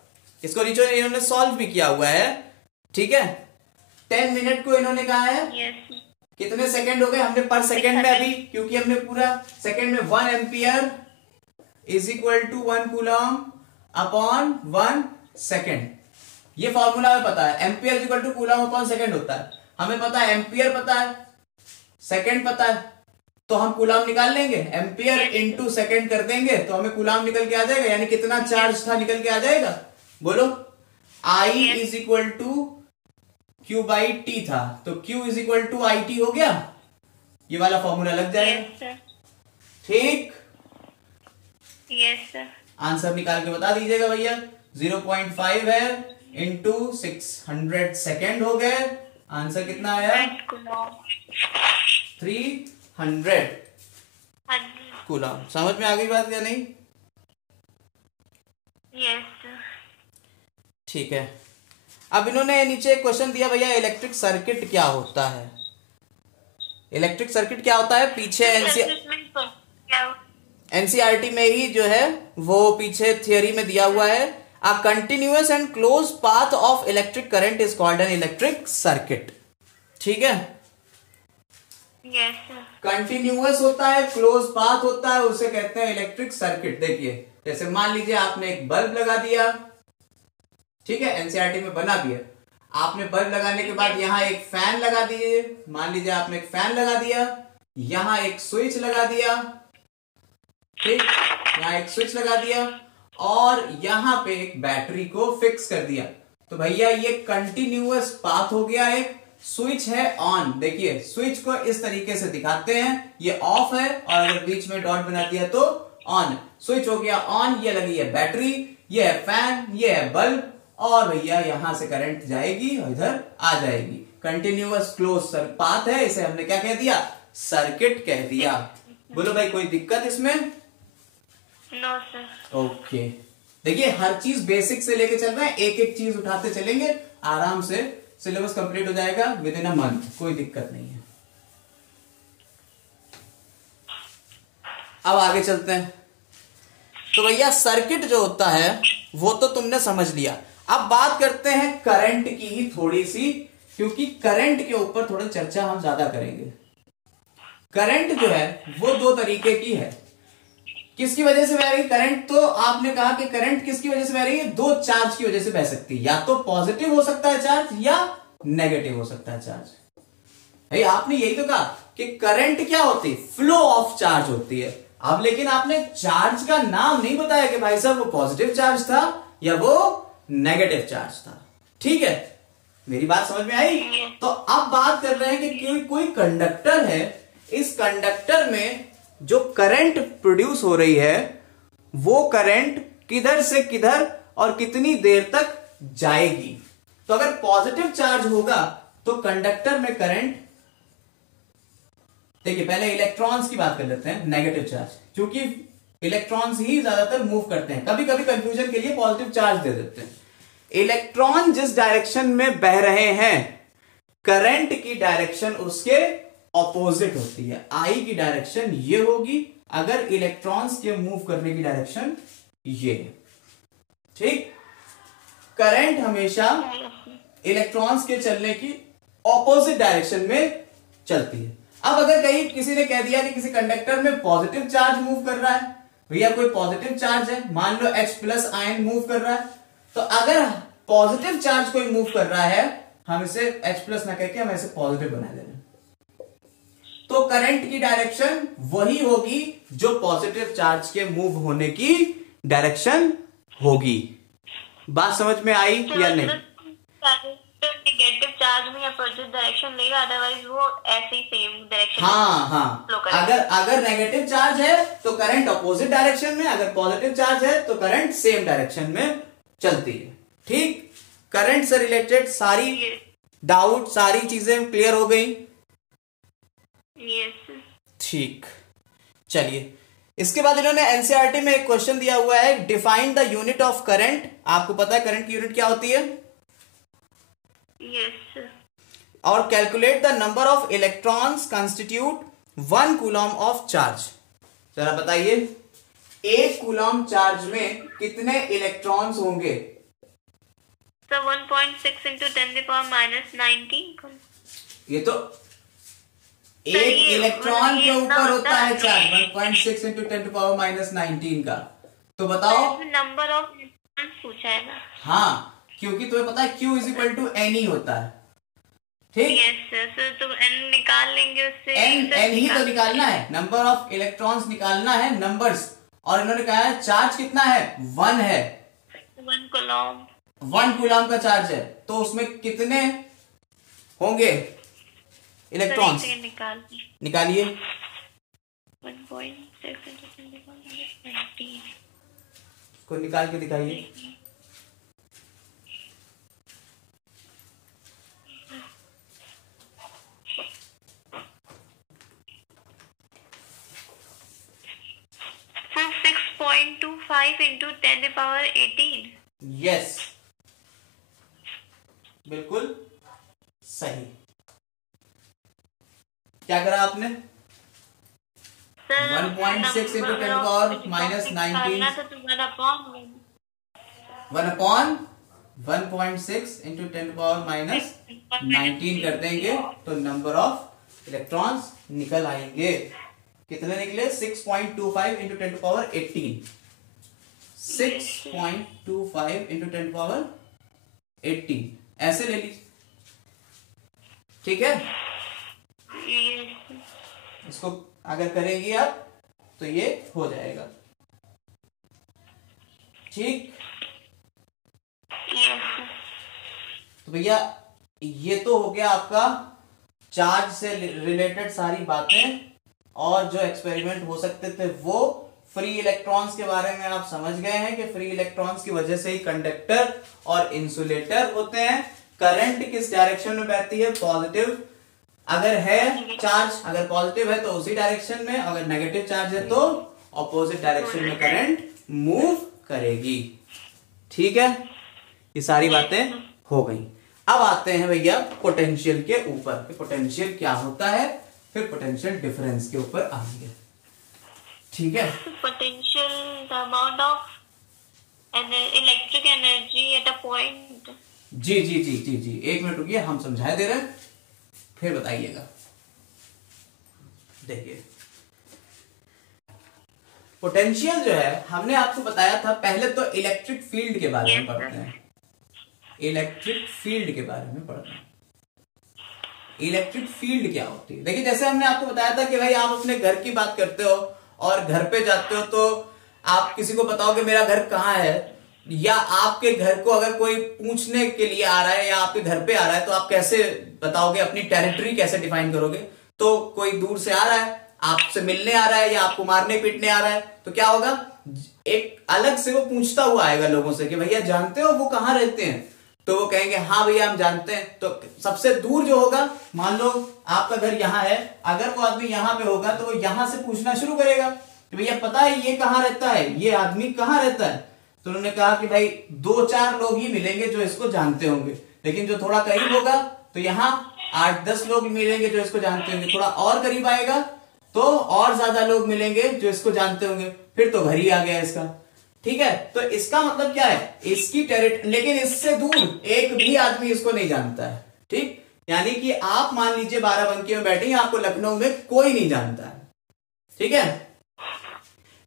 इसको नीचे इन्होंने सॉल्व भी किया हुआ है। ठीक है, 10 मिनट को इन्होंने कहा है, कितने सेकंड हो गए, हमने पर सेकंड में अभी, क्योंकि हमने पूरा सेकंड में 1 ampere is equal to 1 coulomb upon 1 second, ये फॉर्मूला हमें पता है। Ampere is equal to coulomb upon second होता है, हमें पता है, एम्पियर पता है, सेकेंड पता है, तो हम कूलॉम निकाल लेंगे, एम्पियर इंटू सेकेंड कर देंगे तो हमें कूलॉम निकल के आ जाएगा, यानी कितना चार्ज था निकल के आ जाएगा। बोलो, I is equal to Q by T था, तो Q is equal to I T हो गया, ये वाला फॉर्मूला लग जाएगा। ठीक, यस सर। आंसर निकाल के बता दीजिएगा भैया। 0.5 है इंटू 600 सेकेंड हो गए, आंसर कितना आया, 300 कूलॉम। समझ में आ गई बात या नहीं? Yes sir. ठीक है, अब इन्होंने नीचे एक क्वेश्चन दिया भैया, इलेक्ट्रिक सर्किट क्या होता है। इलेक्ट्रिक सर्किट क्या होता है, पीछे एनसीईआरटी में ही जो है वो पीछे थियरी में दिया हुआ है। A continuous and close path of electric current is called an electric circuit. ठीक है, यस सर। कंटिन्यूअस होता है, क्लोज पाथ होता है, उसे कहते हैं इलेक्ट्रिक सर्किट। देखिए, जैसे मान लीजिए आपने एक बल्ब लगा दिया, ठीक है, एनसीईआरटी में बना भी है। आपने बल्ब लगाने के बाद यहाँ एक फैन लगा दिए, मान लीजिए आपने एक फैन लगा दिया, यहाँ एक स्विच लगा दिया, ठीक, यहाँ एक स्विच लगा दिया और यहाँ पे एक बैटरी को फिक्स कर दिया। तो भैया ये कंटिन्यूअस पाथ हो गया। एक स्विच है ऑन, देखिए स्विच को इस तरीके से दिखाते हैं, ये ऑफ है और अगर बीच में डॉट बना दिया तो ऑन। स्विच हो गया ऑन, ये लगी है बैटरी, ये है फैन, ये है बल्ब और भैया यहां से करंट जाएगी और इधर आ जाएगी। कंटिन्यूअस क्लोज पाथ है, इसे हमने क्या कह दिया, सर्किट कह दिया। बोलो भाई कोई दिक्कत इसमें? No sir. ओके, देखिए हर चीज बेसिक से लेके चल रहे हैं, एक एक चीज उठाते चलेंगे, आराम से सिलेबस कंप्लीट हो जाएगा विद इन अ मंथ, कोई दिक्कत नहीं है। अब आगे चलते हैं। तो भैया सर्किट जो होता है वो तो तुमने समझ लिया। अब बात करते हैं करंट की ही थोड़ी सी, क्योंकि करंट के ऊपर थोड़ा चर्चा हम ज्यादा करेंगे। करंट जो है वो दो तरीके की है। किसकी वजह से बह रही करंट? तो आपने कहा कि करंट किसकी वजह से बह रही है? दो चार्ज की वजह से बह सकती है, या तो पॉजिटिव हो सकता है चार्ज या नेगेटिव हो सकता है चार्ज। भाई आपने यही तो कहा कि करंट क्या होती है, फ्लो ऑफ चार्ज होती है। अब लेकिन आपने चार्ज का नाम नहीं बताया कि भाई साहब वो पॉजिटिव चार्ज था या वो नेगेटिव चार्ज था। ठीक है, मेरी बात समझ में आई? तो अब बात कर रहे हैं कि कोई कंडक्टर है, इस कंडक्टर में जो करंट प्रोड्यूस हो रही है वो करंट किधर से किधर और कितनी देर तक जाएगी। तो अगर पॉजिटिव चार्ज होगा तो कंडक्टर में करंट, देखिए पहले इलेक्ट्रॉन्स की बात कर लेते हैं, नेगेटिव चार्ज, क्योंकि इलेक्ट्रॉन्स ही ज्यादातर मूव करते हैं, कभी कभी कंफ्यूजन के लिए पॉजिटिव चार्ज दे देते हैं। इलेक्ट्रॉन जिस डायरेक्शन में बह रहे हैं करंट की डायरेक्शन उसके ऑपोजिट होती है। आई की डायरेक्शन ये होगी अगर इलेक्ट्रॉन्स के मूव करने की डायरेक्शन ये है। ठीक, करंट हमेशा इलेक्ट्रॉन्स के चलने की ऑपोजिट डायरेक्शन में चलती है। अब अगर कहीं किसी ने कह दिया कि किसी कंडक्टर में पॉजिटिव चार्ज मूव कर रहा है, भैया कोई पॉजिटिव चार्ज है, मान लो H+ आयन मूव कर रहा है, तो अगर पॉजिटिव चार्ज कोई मूव कर रहा है, हम इसे H+ ना कहकर हम इसे पॉजिटिव बना दे रहे हैं, तो करंट की डायरेक्शन वही होगी जो पॉजिटिव चार्ज के मूव होने की डायरेक्शन होगी। बात समझ में आई या नहीं? नेगेटिव चार्ज में या पॉजिटिव डायरेक्शन लेगा, अदरवाइज वो ऐसे ही सेम डायरेक्शन। हाँ, अगर नेगेटिव चार्ज है तो करंट अपोजिट डायरेक्शन में, अगर पॉजिटिव चार्ज है तो करंट सेम डायरेक्शन में चलती है। ठीक, करंट से रिलेटेड सारी डाउट, सारी चीजें क्लियर हो गई? यस। ठीक, चलिए इसके बाद इन्होंने एनसीईआरटी में एक क्वेश्चन दिया हुआ है, define the unit of current. आपको पता है करंट की यूनिट क्या होती है? यस। और calculate the number of electrons constitute 1 coulomb of charge. जरा बताइए 1 कूलम चार्ज में कितने इलेक्ट्रॉन्स होंगे? So 1.6 into 10⁻⁻19। ये तो एक इलेक्ट्रॉन के ऊपर होता है चार्ज, 1.6 into 10⁻⁻19 का। तो बताओ नंबर ऑफ इलेक्ट्रॉन्स पूछा है ना? हाँ, क्योंकि तुम्हें पता है Q = N होता है। ठीक, यस सर, तो N निकाल लेंगे उससे। N ही तो निकालना है, नंबर ऑफ इलेक्ट्रॉन्स निकालना है, नंबर्स। और इन्होंने कहा है चार्ज कितना है? 1 है, 1 कूलम। 1 कूलम का चार्ज है, तो उसमें कितने होंगे इलेक्ट्रॉन्स? निकालिए। 1.6 into 10⁻⁻19 को निकाल के दिखाइए। So 6.25 into 10⁻18। यस, बिल्कुल सही। क्या करा आपने? 1.6 into 10⁻⁻19 1/1.6 into 10⁻⁻19 कर देंगे तो नंबर ऑफ इलेक्ट्रॉन्स निकल आएंगे। कितने निकले? 6.25 into 10⁻18। 6.25 into 10⁻18 80 ऐसे ले लीजिए, ठीक है। इसको अगर करेंगी आप तो ये हो जाएगा, ठीक। तो भैया ये तो हो गया आपका चार्ज से रिलेटेड सारी बातें, और जो एक्सपेरिमेंट हो सकते थे वो फ्री इलेक्ट्रॉन्स के बारे में आप समझ गए हैं कि फ्री इलेक्ट्रॉन्स की वजह से ही कंडक्टर और इंसुलेटर होते हैं। करंट किस डायरेक्शन में बहती है, पॉजिटिव अगर है चार्ज, अगर पॉजिटिव है तो उसी डायरेक्शन में, अगर नेगेटिव चार्ज है तो ऑपोजिट डायरेक्शन में करंट मूव करेगी, ठीक है। ये सारी बातें हो गई। अब आते हैं भैया पोटेंशियल के ऊपर, पोटेंशियल क्या होता है, फिर पोटेंशियल डिफरेंस के ऊपर आएंगे, ठीक है। Potential the amount of electric energy at a point. जी जी जी जी जी, एक मिनट रुकिए, हम समझाए दे रहे हैं, फिर बताइएगा। देखिए पोटेंशियल जो है, हमने आपको बताया था, पहले तो इलेक्ट्रिक फील्ड के बारे में पढ़ते हैं, इलेक्ट्रिक फील्ड के बारे में पढ़ते हैं। इलेक्ट्रिक फील्ड क्या होती है, देखिए जैसे हमने आपको बताया था कि भाई आप अपने घर की बात करते हो और घर पे जाते हो तो आप किसी को बताओ कि मेरा घर कहाँ है, या आपके घर को अगर कोई पूछने के लिए आ रहा है या आपके घर पे आ रहा है तो आप कैसे बताओगे, अपनी टेरिटरी कैसे डिफाइन करोगे। तो कोई दूर से आ रहा है, आपसे मिलने आ रहा है या आपको मारने पीटने आ रहा है, तो क्या होगा, एक अलग से वो पूछता हुआ आएगा लोगों से कि भैया जानते हो वो कहाँ रहते हैं, तो वो कहेंगे हाँ भैया हम जानते हैं। तो सबसे दूर जो होगा, मान लो आपका घर यहाँ है, अगर वो आदमी यहाँ पे होगा तो वो यहाँ से पूछना शुरू करेगा कि भैया पता है ये कहाँ रहता है, ये आदमी कहाँ रहता है। तो उन्होंने कहा कि भाई 2-4 लोग ही मिलेंगे जो इसको जानते होंगे, लेकिन जो थोड़ा करीब होगा तो यहाँ 8-10 लोग मिलेंगे जो इसको जानते होंगे, थोड़ा और करीब आएगा तो और ज्यादा लोग मिलेंगे जो इसको जानते होंगे, फिर तो घर ही आ गया इसका, ठीक है। तो इसका मतलब क्या है, इसकी टेरिटरी, लेकिन इससे दूर एक भी आदमी इसको नहीं जानता है, ठीक। यानी कि आप मान लीजिए बाराबंकी में बैठे, आपको लखनऊ में कोई नहीं जानता है, ठीक है।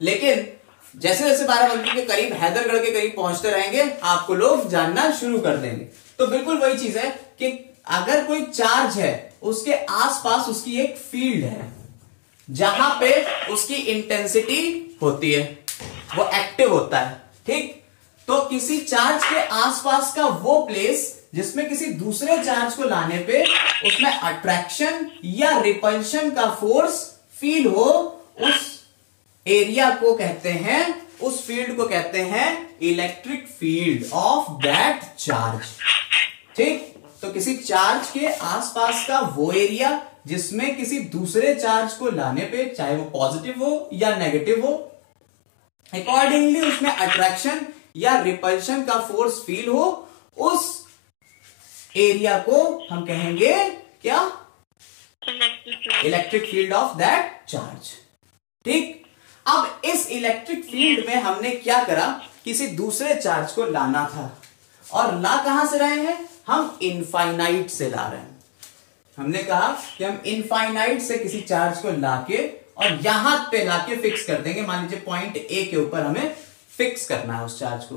लेकिन जैसे जैसे बाराबंकी के करीब, हैदरगढ़ के करीब पहुंचते रहेंगे, आपको लोग जानना शुरू कर देंगे। तो बिल्कुल वही चीज है कि अगर कोई चार्ज है, उसके आसपास उसकी एक फील्ड है जहां पे उसकी इंटेंसिटी होती है, वो एक्टिव होता है, ठीक। तो किसी चार्ज के आसपास का वो प्लेस जिसमें किसी दूसरे चार्ज को लाने पे उसमें अट्रैक्शन या रिपल्शन का फोर्स फील हो, उस एरिया को कहते हैं, उस फील्ड को कहते हैं electric field of that charge, ठीक। तो किसी चार्ज के आसपास का वो एरिया जिसमें किसी दूसरे चार्ज को लाने पे, चाहे वो पॉजिटिव हो या नेगेटिव हो, अकॉर्डिंगली उसमें अट्रैक्शन या रिपल्शन का फोर्स फील हो, उस एरिया को हम कहेंगे क्या, electric field of that charge, ठीक। अब इस इलेक्ट्रिक फील्ड में हमने क्या करा, किसी दूसरे चार्ज को लाना था, और ला कहां से रहे हैं, हम इनफाइनाइट से ला रहे हैं। हमने कहा कि हम इनफाइनाइट से किसी चार्ज को लाके और यहां पे लाके फिक्स कर देंगे, मान लीजिए पॉइंट ए के ऊपर हमें फिक्स करना है उस चार्ज को।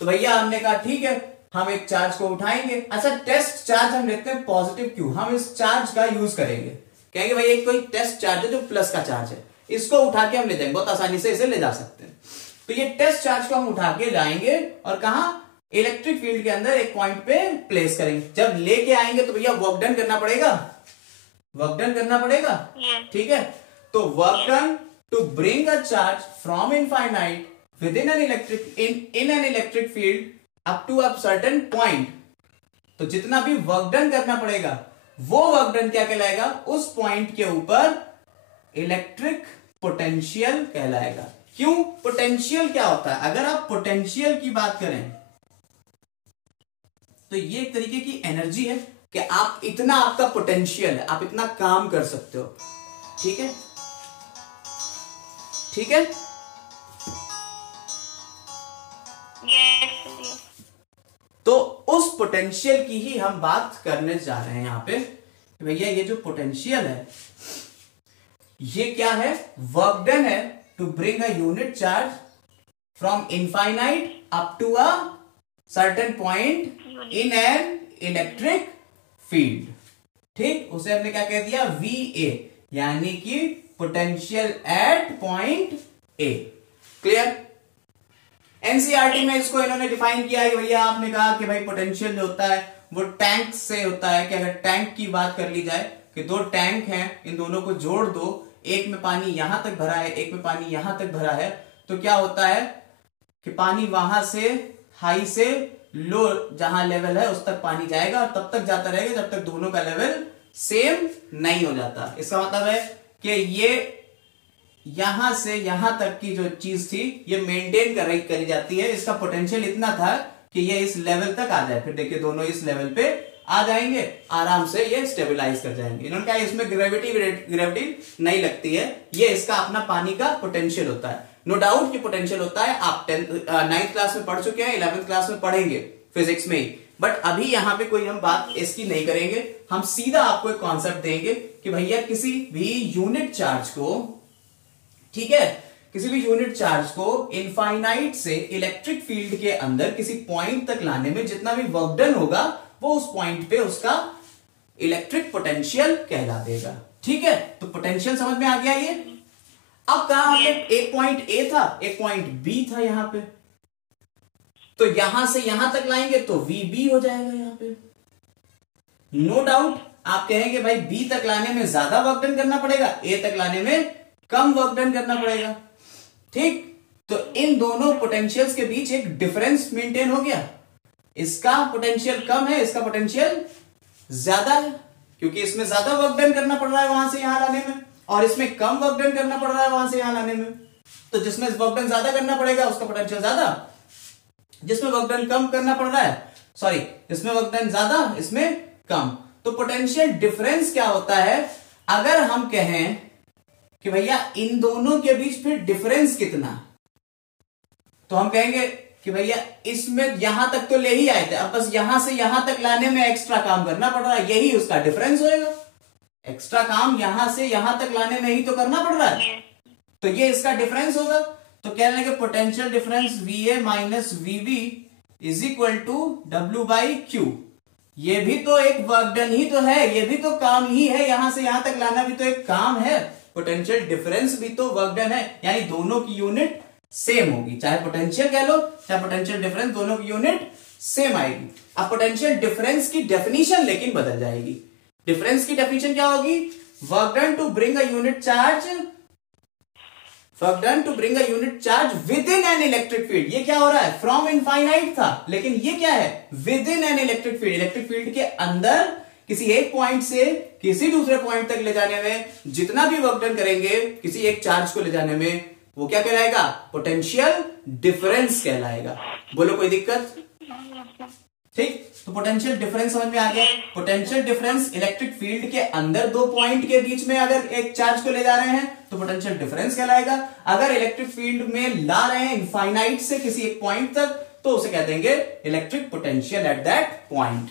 तो भैया हमने कहा ठीक है, हम एक चार्ज को उठाएंगे, अच्छा टेस्ट चार्ज हम लेते हैं पॉजिटिव क्यू, हम इस चार्ज का यूज करेंगे, कहेंगे भाई एक कोई टेस्ट चार्ज है जो प्लस का चार्ज है, इसको उठा के हम ले जाएंगे, बहुत आसानी से इसे ले जा सकते हैं। तो ये टेस्ट चार्ज को हम उठा के लाएंगे और कहा, इलेक्ट्रिक फील्ड के अंदर एक पॉइंट पे प्लेस करेंगे। जब लेके आएंगे तो भैया वर्क डन करना पड़ेगा, वर्क डन करना पड़ेगा, ठीक है। तो work done to bring a charge from infinite within an electric field up to a certain point. तो जितना भी वर्क डन करना पड़ेगा वो वर्क डन क्या कहलाएगा, उस पॉइंट के ऊपर इलेक्ट्रिक पोटेंशियल कहलाएगा। क्यों, पोटेंशियल क्या होता है, अगर आप पोटेंशियल की बात करें तो ये एक तरीके की एनर्जी है कि आप इतना, आपका पोटेंशियल है, आप इतना काम कर सकते हो, ठीक है, ठीक है। तो उस पोटेंशियल की ही हम बात करने जा रहे हैं यहां पे। भैया ये जो पोटेंशियल है ये क्या है, वर्क डन है to bring a unit charge from infinite up to a certain point in an electric field. ठीक, उसे हमने क्या कह दिया, VA, यानी कि potential at point A. Clear. NCERT में इसको इन्होंने डिफाइन किया है भैया, आपने कहा कि भाई पोटेंशियल जो होता है वो टैंक से होता है कि अगर टैंक की बात कर ली जाए कि दो टैंक हैं, इन दोनों को जोड़ दो, एक में पानी यहां तक भरा है, एक में पानी यहां तक भरा है, तो क्या होता है कि पानी वहां से हाई से लो जहां लेवल है उस तक पानी जाएगा और तब तक जाता रहेगा जब तक दोनों का लेवल सेम नहीं हो जाता। इसका मतलब है कि ये यहां से यहां तक की जो चीज थी ये मेंटेन करी जाती है। इसका पोटेंशियल इतना था कि ये इस लेवल तक आ जाए, फिर देखिए दोनों इस लेवल पे आ जाएंगे, आराम से ये स्टेबलाइज कर जाएंगे। इन्होंने कहा इसमें ग्रेविटी नहीं लगती है, ये इसका अपना पानी का पोटेंशियल होता है। नो डाउट कि पोटेंशियल होता है, आप 9th क्लास में पढ़ चुके हैं, 11th क्लास में पढ़ेंगे फिजिक्स में ही, बट अभी यहाँ पे कोई हम बात इसकी नहीं करेंगे। हम सीधा आपको एक कॉन्सेप्ट देंगे कि भैया किसी भी यूनिट चार्ज को, ठीक है, किसी भी यूनिट चार्ज को इनफाइनाइट से इलेक्ट्रिक फील्ड के अंदर किसी पॉइंट तक लाने में जितना भी वर्क डन होगा वो उस पॉइंट पे उसका इलेक्ट्रिक पोटेंशियल कहला देगा। ठीक है, तो पोटेंशियल समझ में आ गया ये। अब कहा हमने एक पॉइंट ए था, एक पॉइंट बी था यहां पे, तो यहां से यहां तक लाएंगे तो VB हो जाएगा यहां पे। नो डाउट आप कहेंगे भाई बी तक लाने में ज्यादा वर्क डन करना पड़ेगा, ए तक लाने में कम वर्क डन करना पड़ेगा। ठीक, तो इन दोनों पोटेंशियल्स के बीच एक डिफरेंस मेंटेन हो गया। इसका पोटेंशियल कम है, इसका पोटेंशियल ज्यादा है, क्योंकि इसमें ज्यादा वर्क डन करना पड़ रहा है वहां से यहां लाने में, और इसमें कम वर्क डन करना पड़ रहा है वहां से यहां लाने में। तो जिसमें वर्क डन ज्यादा करना पड़ेगा उसका पोटेंशियल ज्यादा, जिसमें वर्क डन कम करना पड़ रहा है, सॉरी, जिसमें वर्क डन ज्यादा इसमें कम। तो पोटेंशियल डिफरेंस क्या होता है, अगर हम कहें कि भैया इन दोनों के बीच फिर डिफरेंस कितना, तो हम कहेंगे कि भैया इसमें यहां तक तो ले ही आए थे, अब बस यहां से यहां तक लाने में एक्स्ट्रा काम करना पड़ रहा है, यही उसका डिफरेंस होएगा। एक्स्ट्रा काम यहां से यहां तक लाने में ही तो करना पड़ रहा है, तो ये इसका डिफरेंस होगा। तो कह रहे हैं कि potential difference VA minus VB is equal to W/Q। ये भी तो एक वर्क डन ही तो है, ये भी तो काम ही है, यहां से यहां तक लाना भी तो एक काम है। पोटेंशियल डिफरेंस भी तो वर्क डन है, यानी दोनों की यूनिट सेम होगी, चाहे पोटेंशियल कह लो चाहे पोटेंशियल डिफरेंस, दोनों की यूनिट सेम आएगी। अब पोटेंशियल डिफरेंस की डेफिनेशन लेकिन बदल जाएगी। डिफरेंस की डेफिनेशन क्या होगी, work done to bring a unit charge, work done to bring a unit charge within an electric field. ये क्या हो रहा है, फ्रॉम इनफाइनाइट था, लेकिन ये क्या है, with in an electric field. Electric field के अंदर किसी एक पॉइंट से किसी दूसरे पॉइंट तक ले जाने में जितना भी वर्क डन करेंगे किसी एक चार्ज को ले जाने में, वो क्या कहलाएगा, पोटेंशियल डिफरेंस कहलाएगा। बोलो कोई दिक्कत। ठीक, तो पोटेंशियल डिफरेंस समझ में आ गया। पोटेंशियल डिफरेंस इलेक्ट्रिक फील्ड के अंदर दो पॉइंट के बीच में अगर एक चार्ज को ले जा रहे हैं तो पोटेंशियल डिफरेंस कहलाएगा। अगर इलेक्ट्रिक फील्ड में ला रहे हैं इनफाइनाइट से किसी एक पॉइंट तक तो उसे कह देंगे electric potential at that point.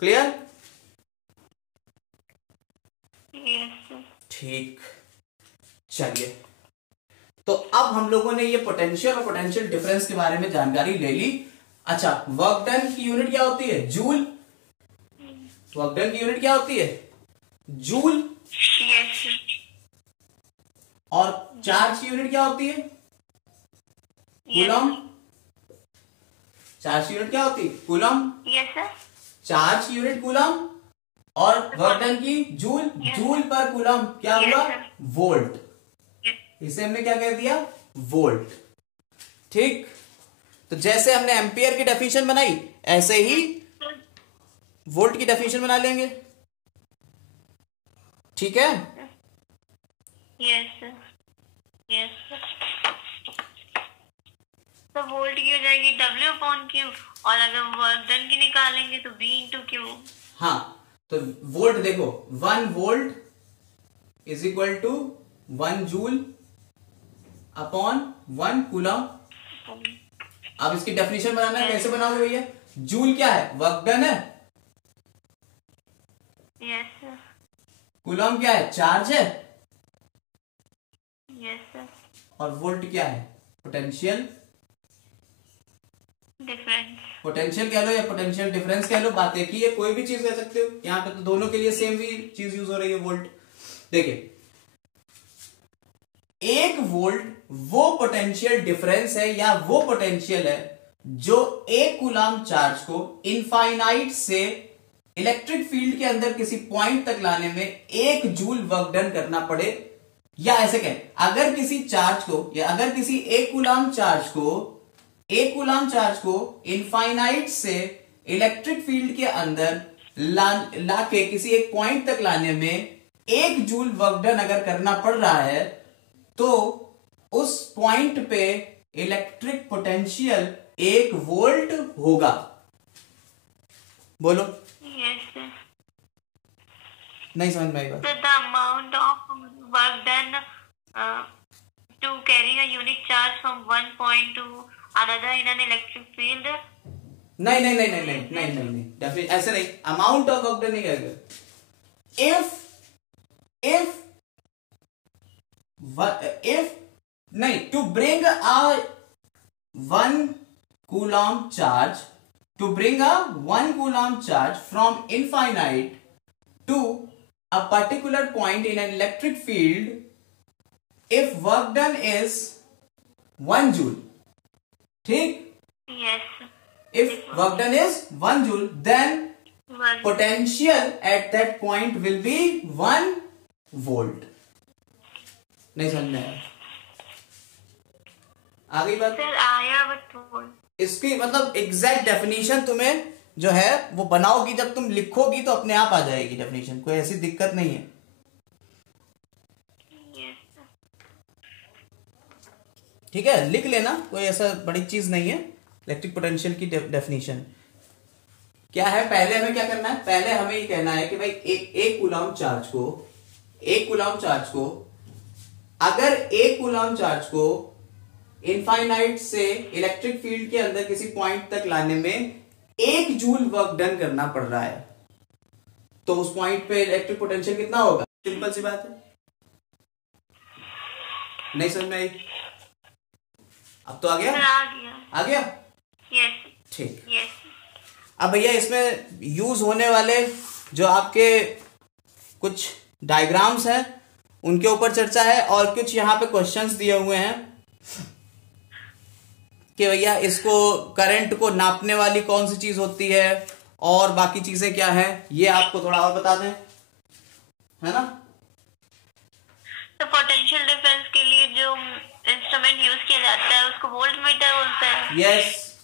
Clear. ठीक, चलिए, तो अब हम लोगों ने ये पोटेंशियल और पोटेंशियल डिफरेंस के बारे में जानकारी ले ली। अच्छा, वर्क डन की यूनिट क्या होती है, जूल। वर्क डन की यूनिट क्या होती है, जूल। और चार्ज की यूनिट क्या होती है, कूलम। चार्ज की यूनिट क्या होती है, कूलम। चार्ज की यूनिट कूलम और वर्क डन की जूल। जूल पर कूलम क्या हुआ, वोल्ट। इसे हमने क्या कह दिया, वोल्ट। ठीक, तो जैसे हमने एम्पियर की डेफिनेशन बनाई ऐसे ही वोल्ट की डेफिनेशन बना लेंगे। ठीक है, यस यस। तो वोल्ट की हो जाएगी W/Q, और अगर वर्क डन की निकालेंगे तो B/Q। हाँ, तो वोल्ट देखो, 1 volt is equal to 1 joule upon 1 coulomb. अब इसकी डेफिनेशन बनाना है, कैसे बनाओगे भैया, जूल क्या है, वर्क डन है। Yes sir. कूलम क्या है, चार्ज है। Yes sir. और वोल्ट क्या है, पोटेंशियल डिफरेंस। पोटेंशियल कह लो या पोटेंशियल डिफरेंस कह लो, बात एक ही है, कोई भी चीज कह सकते हो। यहाँ पे तो दोनों के लिए सेम भी चीज यूज हो रही है, वोल्ट। देखिए, 1 वोल्ट वो पोटेंशियल डिफरेंस है या वो पोटेंशियल है जो 1 कूलाम चार्ज को इनफाइनाइट से इलेक्ट्रिक फील्ड के अंदर किसी पॉइंट तक लाने में 1 जूल वर्क डन करना पड़े। या ऐसे कहें, अगर किसी चार्ज को या अगर किसी 1 कूलाम चार्ज को इनफाइनाइट से इलेक्ट्रिक फील्ड के अंदर लाके किसी एक पॉइंट तक लाने में 1 जूल वर्क डन अगर करना पड़ रहा है, तो उस पॉइंट पे इलेक्ट्रिक पोटेंशियल 1 वोल्ट होगा। बोलो। Yes sir. नहीं समझ में आई बात? So the amount of work done to carry a unit charge from one point to another in an electric field. नहीं, डेफिनेट ऐसे नहीं, अमाउंट ऑफ वर्क डन नहीं कहेगा। if नहीं, to bring a 1 coulomb charge from infinite to a particular point in an electric field, if work done is 1 joule, ठीक? Yes. If work done is 1 joule, then One. potential at that point will be 1 volt. नहीं समझ में आया? आ गई बात? सर आया बट इसकी मतलब एग्जैक्ट डेफिनेशन तुम्हें जो है वो बनाओगी, जब तुम लिखोगी तो अपने आप आ जाएगी डेफिनेशन, कोई ऐसी दिक्कत नहीं है। ठीक है, लिख लेना, कोई ऐसा बड़ी चीज नहीं है। इलेक्ट्रिक पोटेंशियल की डेफिनेशन क्या है? पहले हमें क्या करना है? पहले हमें ये कहना है कि भाई एक कूलॉम चार्ज को अगर 1 कूलॉम चार्ज को इनफाइनाइट से इलेक्ट्रिक फील्ड के अंदर किसी पॉइंट तक लाने में 1 जूल वर्क डन करना पड़ रहा है, तो उस पॉइंट पे इलेक्ट्रिक पोटेंशियल कितना होगा? सिंपल सी बात है। नहीं समझ में आई? अब तो आ गया? आ गया? यस। ठीक। यस। अब भैया इसमें यूज होने वाले जो आपके कुछ डायग्राम्स हैं उनके ऊपर चर्चा है, और कुछ यहाँ पे क्वेश्चंस दिए हुए हैं कि भैया इसको करंट को नापने वाली कौन सी चीज होती है और बाकी चीजें क्या है, ये आपको थोड़ा और बता दें, है ना? तो पोटेंशियल डिफरेंस के लिए जो इंस्ट्रूमेंट यूज किया जाता है उसको वोल्टमीटर बोलते हैं। यस,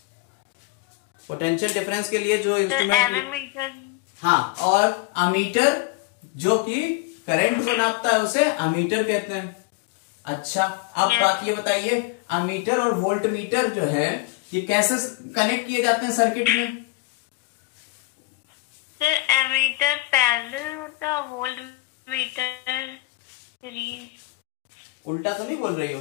पोटेंशियल डिफरेंस के लिए जो इंस्ट्रूमेंट, एमीमीटर। हाँ, और अमीटर जो कि करंट को नापता है उसे अमीटर कहते हैं। अच्छा, अब बात ये बताइए, अमीटर और वोल्टमीटर जो है ये कैसे कनेक्ट किए जाते हैं सर्किट में? सर एमीटर पैरेलल होता है, वोल्टमीटर सीरीज। उल्टा तो नहीं बोल रही हो?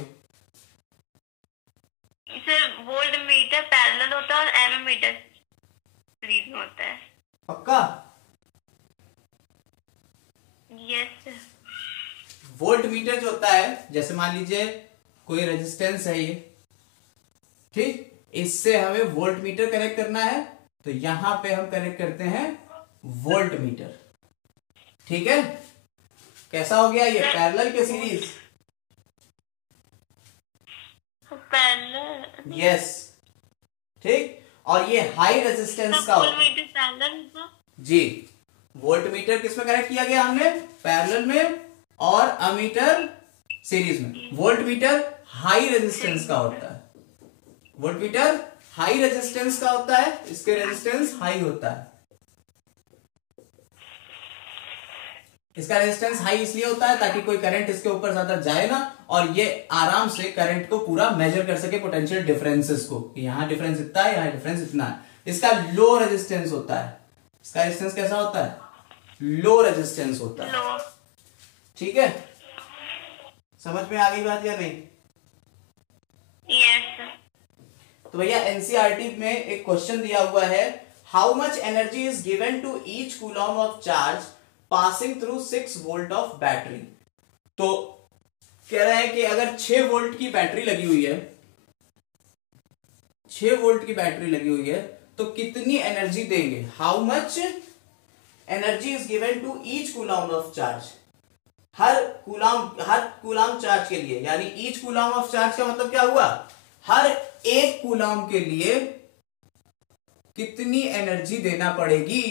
सर वोल्टमीटर पैरेलल होता है और एमीमीटर सीरीज में होता है। पक्का? Yes sir. वोल्ट मीटर जो होता है, जैसे मान लीजिए कोई रेजिस्टेंस है ये, ठीक, इससे हमें वोल्ट मीटर कनेक्ट करना है, तो यहां पे हम कनेक्ट करते हैं वोल्ट मीटर। ठीक है, कैसा हो गया ये, पैरेलल के सीरीज? पैरेलल। यस, ठीक। और ये हाई रेजिस्टेंस का होता है जी। वोल्ट मीटर किसमें कनेक्ट किया गया हमने? पैरेलल में, और अमीटर सीरीज में। वोल्ट मीटर हाई रेजिस्टेंस का होता है, वोल्ट मीटर हाई रेजिस्टेंस का होता है, इसके रेजिस्टेंस हाई होता है। इसका रेजिस्टेंस हाई इसलिए होता है ताकि कोई करंट इसके ऊपर ज्यादा जाए ना, और ये आराम से करंट को पूरा मेजर कर सके, पोटेंशियल डिफरेंसेस को, कि यहां डिफरेंस इतना है, यहां डिफरेंस इतना है। इसका लो रेजिस्टेंस होता है। इसका रेजिस्टेंस कैसा होता है? लो रेजिस्टेंस होता है। ठीक है, समझ में आ गई बात या नहीं? यस। तो भैया एनसीईआरटी में एक क्वेश्चन दिया हुआ है, how much energy is given to each coulomb of charge passing through 6 volt of battery. तो कह रहे हैं कि अगर 6 वोल्ट की बैटरी लगी हुई है, 6 वोल्ट की बैटरी लगी हुई है तो कितनी एनर्जी देंगे, how much energy is given to each coulomb of charge, हर कूलम चार्ज के लिए, यानी ईच कूलम ऑफ चार्ज का मतलब क्या हुआ, हर एक कूलम के लिए कितनी एनर्जी देना पड़ेगी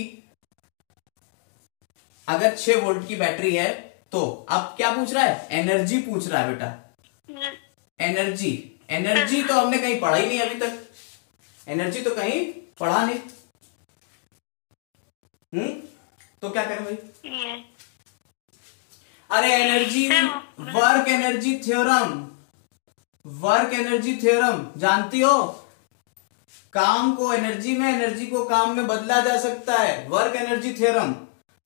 अगर 6 वोल्ट की बैटरी है तो। अब क्या पूछ रहा है, एनर्जी पूछ रहा है बेटा, एनर्जी। एनर्जी तो हमने कहीं पढ़ा ही नहीं अभी तक, एनर्जी तो कहीं पढ़ा नहीं। तो क्या करें भाई, अरे energy, work energy theorem, work energy theorem जानती हो, काम को एनर्जी में, एनर्जी को काम में बदला जा सकता है, वर्क एनर्जी थ्योरम।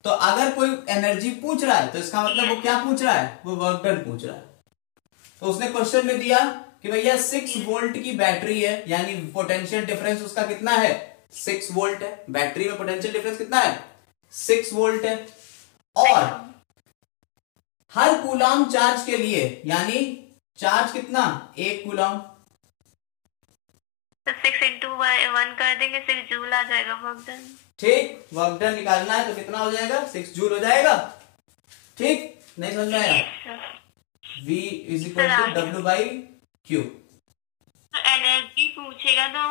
तो अगर कोई एनर्जी पूछ रहा है तो इसका मतलब वो क्या पूछ रहा है, वो वर्क डन पूछ रहा है। तो उसने क्वेश्चन में दिया कि भैया 6 वोल्ट की बैटरी है, यानी पोटेंशियल डिफरेंस उसका कितना है, 6 वोल्ट है, बैटरी में पोटेंशियल डिफरेंस कितना है, 6 वोल्ट है, और हर कूलम चार्ज के लिए, यानी चार्ज कितना, 1 कूलम, तो 6 into 1 कर देंगे, 6 जूल आ जाएगा वर्क डन। ठीक, वर्क डन निकालना है तो कितना हो जाएगा, 6 जूल हो जाएगा। ठीक, नहीं समझ में आया, V is equal to W by Q. Energy पूछेगा तो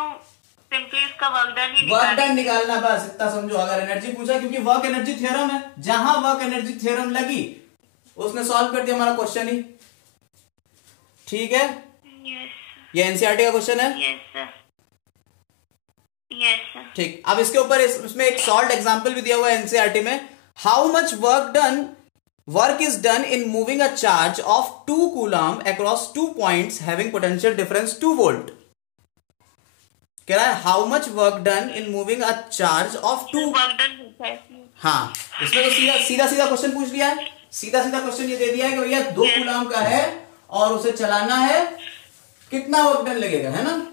सिंपली इसका वर्क डन ही वर्क डन निकालना, बस इतना समझो। अगर एनर्जी पूछा, क्योंकि वर्क एनर्जी थ्योरम है, जहां वर्क एनर्जी थ्योरम लगी उसने सॉल्व कर दिया हमारा क्वेश्चन ही। ठीक है, ये एनसीईआरटी का क्वेश्चन है। ठीक, अब इसके ऊपर इसमें एक सॉल्व एग्जांपल भी दिया हुआ है एनसीईआरटी में। How much work is done in moving a charge of 2 coulomb across 2 points having potential difference 2 volt. कह रहा है how much work done in moving a charge of 2। हाँ, इसमें तो सीधा सीधा क्वेश्चन पूछ लिया है, सीधा सीधा क्वेश्चन ये दे दिया है कि भैया 2 कूलम का है और उसे चलाना है, कितना वर्क डन लगेगा, है ना।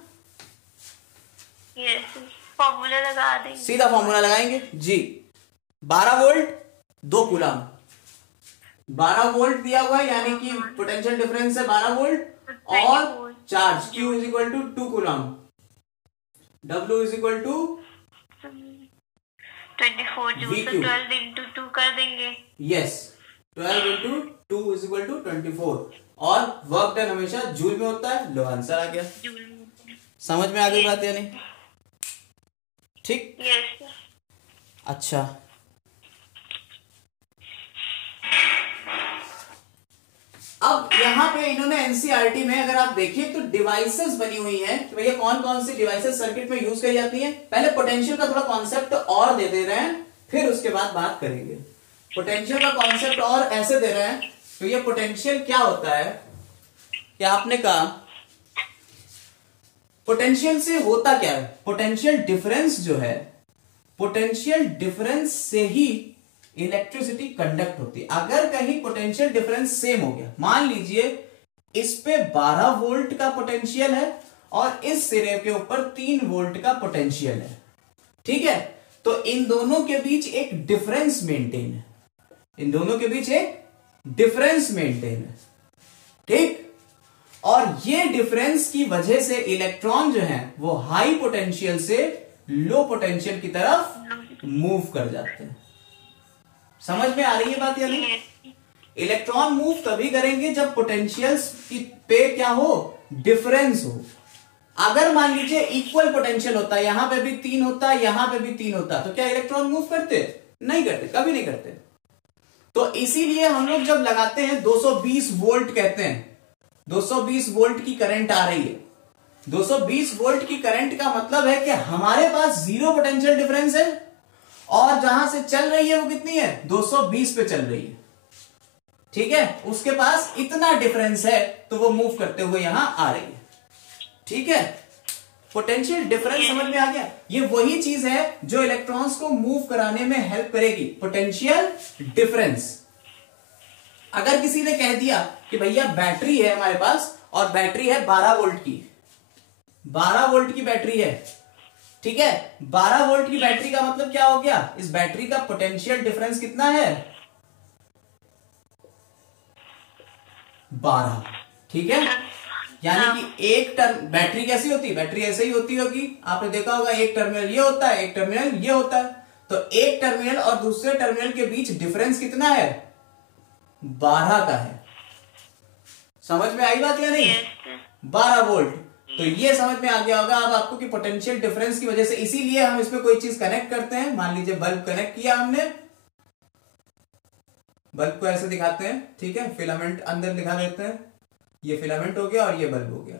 फॉर्मूला लगा देंगे, सीधा फॉर्मूला लगाएंगे जी। 12 वोल्ट 2 कूलम, 12 वोल्ट दिया हुआ है, यानी कि पोटेंशियल डिफरेंस है 12 वोल्ट, और charge Q is equal to 2 कूलम, W is equal to 24 joule, तो 12 into 2 कर देंगे। Yes, 12 into 2 is equal to 24, और वर्क डन हमेशा जूल में होता है। लो आंसर आ गया, समझ में आ गई बात या नहीं। ठीक, अच्छा, अब यहां पे इन्होंने एनसीईआरटी में अगर आप देखिए तो डिवाइसेस बनी हुई हैं कि भैया कौन कौन सी डिवाइसेस सर्किट में यूज करी जाती हैं। पहले पोटेंशियल का थोड़ा कॉन्सेप्ट और दे रहे हैं, फिर उसके बाद बात करेंगे। पोटेंशियल का कॉन्सेप्ट और ऐसे दे रहे हैं, तो ये पोटेंशियल क्या होता है कि आपने कहा पोटेंशियल से होता क्या है, पोटेंशियल डिफरेंस जो है, पोटेंशियल डिफरेंस से ही इलेक्ट्रिसिटी कंडक्ट होती है। अगर कहीं पोटेंशियल डिफरेंस सेम हो गया, मान लीजिए इस पे 12 वोल्ट का पोटेंशियल है और इस सिरे के ऊपर 3 वोल्ट का पोटेंशियल है, ठीक है, तो इन दोनों के बीच एक डिफरेंस मेंटेन है, इन दोनों के बीच एक डिफरेंस मेंटेन है, ठीक। और ये डिफरेंस की वजह से इलेक्ट्रॉन जो है वो हाई पोटेंशियल से लो पोटेंशियल की तरफ मूव कर जाते हैं। समझ में आ रही है बात या नहीं। इलेक्ट्रॉन मूव तभी करेंगे जब पोटेंशियल्स पे क्या हो, डिफरेंस हो। अगर मान लीजिए इक्वल पोटेंशियल होता है, यहां पे भी 3 होता है, यहां पे भी 3 होता, तो क्या इलेक्ट्रॉन मूव करते, नहीं करते, कभी नहीं करते। तो इसीलिए हम लोग जब लगाते हैं 220 वोल्ट कहते हैं, 220 वोल्ट की करंट आ रही है, 220 वोल्ट की करंट का मतलब है कि हमारे पास 0 पोटेंशियल डिफरेंस है और जहां से चल रही है वो कितनी है, 220 पे चल रही है, ठीक है, उसके पास इतना डिफरेंस है तो वो मूव करते हुए यहां आ रही है, ठीक है। पोटेंशियल डिफरेंस समझ में आ गया। ये वही चीज है जो इलेक्ट्रॉन्स को मूव कराने में हेल्प करेगी, पोटेंशियल डिफरेंस। अगर किसी ने कह दिया कि भैया बैटरी है हमारे पास और बैटरी है 12 वोल्ट की, 12 वोल्ट की बैटरी है, ठीक है, 12 वोल्ट की बैटरी का मतलब क्या हो गया, इस बैटरी का पोटेंशियल डिफरेंस कितना है, 12, ठीक है। यानी कि एक टर्म, बैटरी कैसी होती है, बैटरी ऐसे ही होती होगी, आपने देखा होगा, एक टर्मिनल ये होता है, एक टर्मिनल ये होता है, तो एक टर्मिनल और दूसरे टर्मिनल के बीच डिफरेंस कितना है, 12 का है। समझ में आई बात या नहीं, 12 वोल्ट। तो ये समझ में आ गया होगा अब आपको कि पोटेंशियल डिफरेंस की वजह से, इसीलिए हम इसमें कोई चीज कनेक्ट करते हैं, मान लीजिए बल्ब कनेक्ट किया हमने, बल्ब को ऐसे दिखाते हैं, ठीक है, फिलामेंट अंदर दिखा देते हैं, ये फिलामेंट हो गया और ये बल्ब हो गया।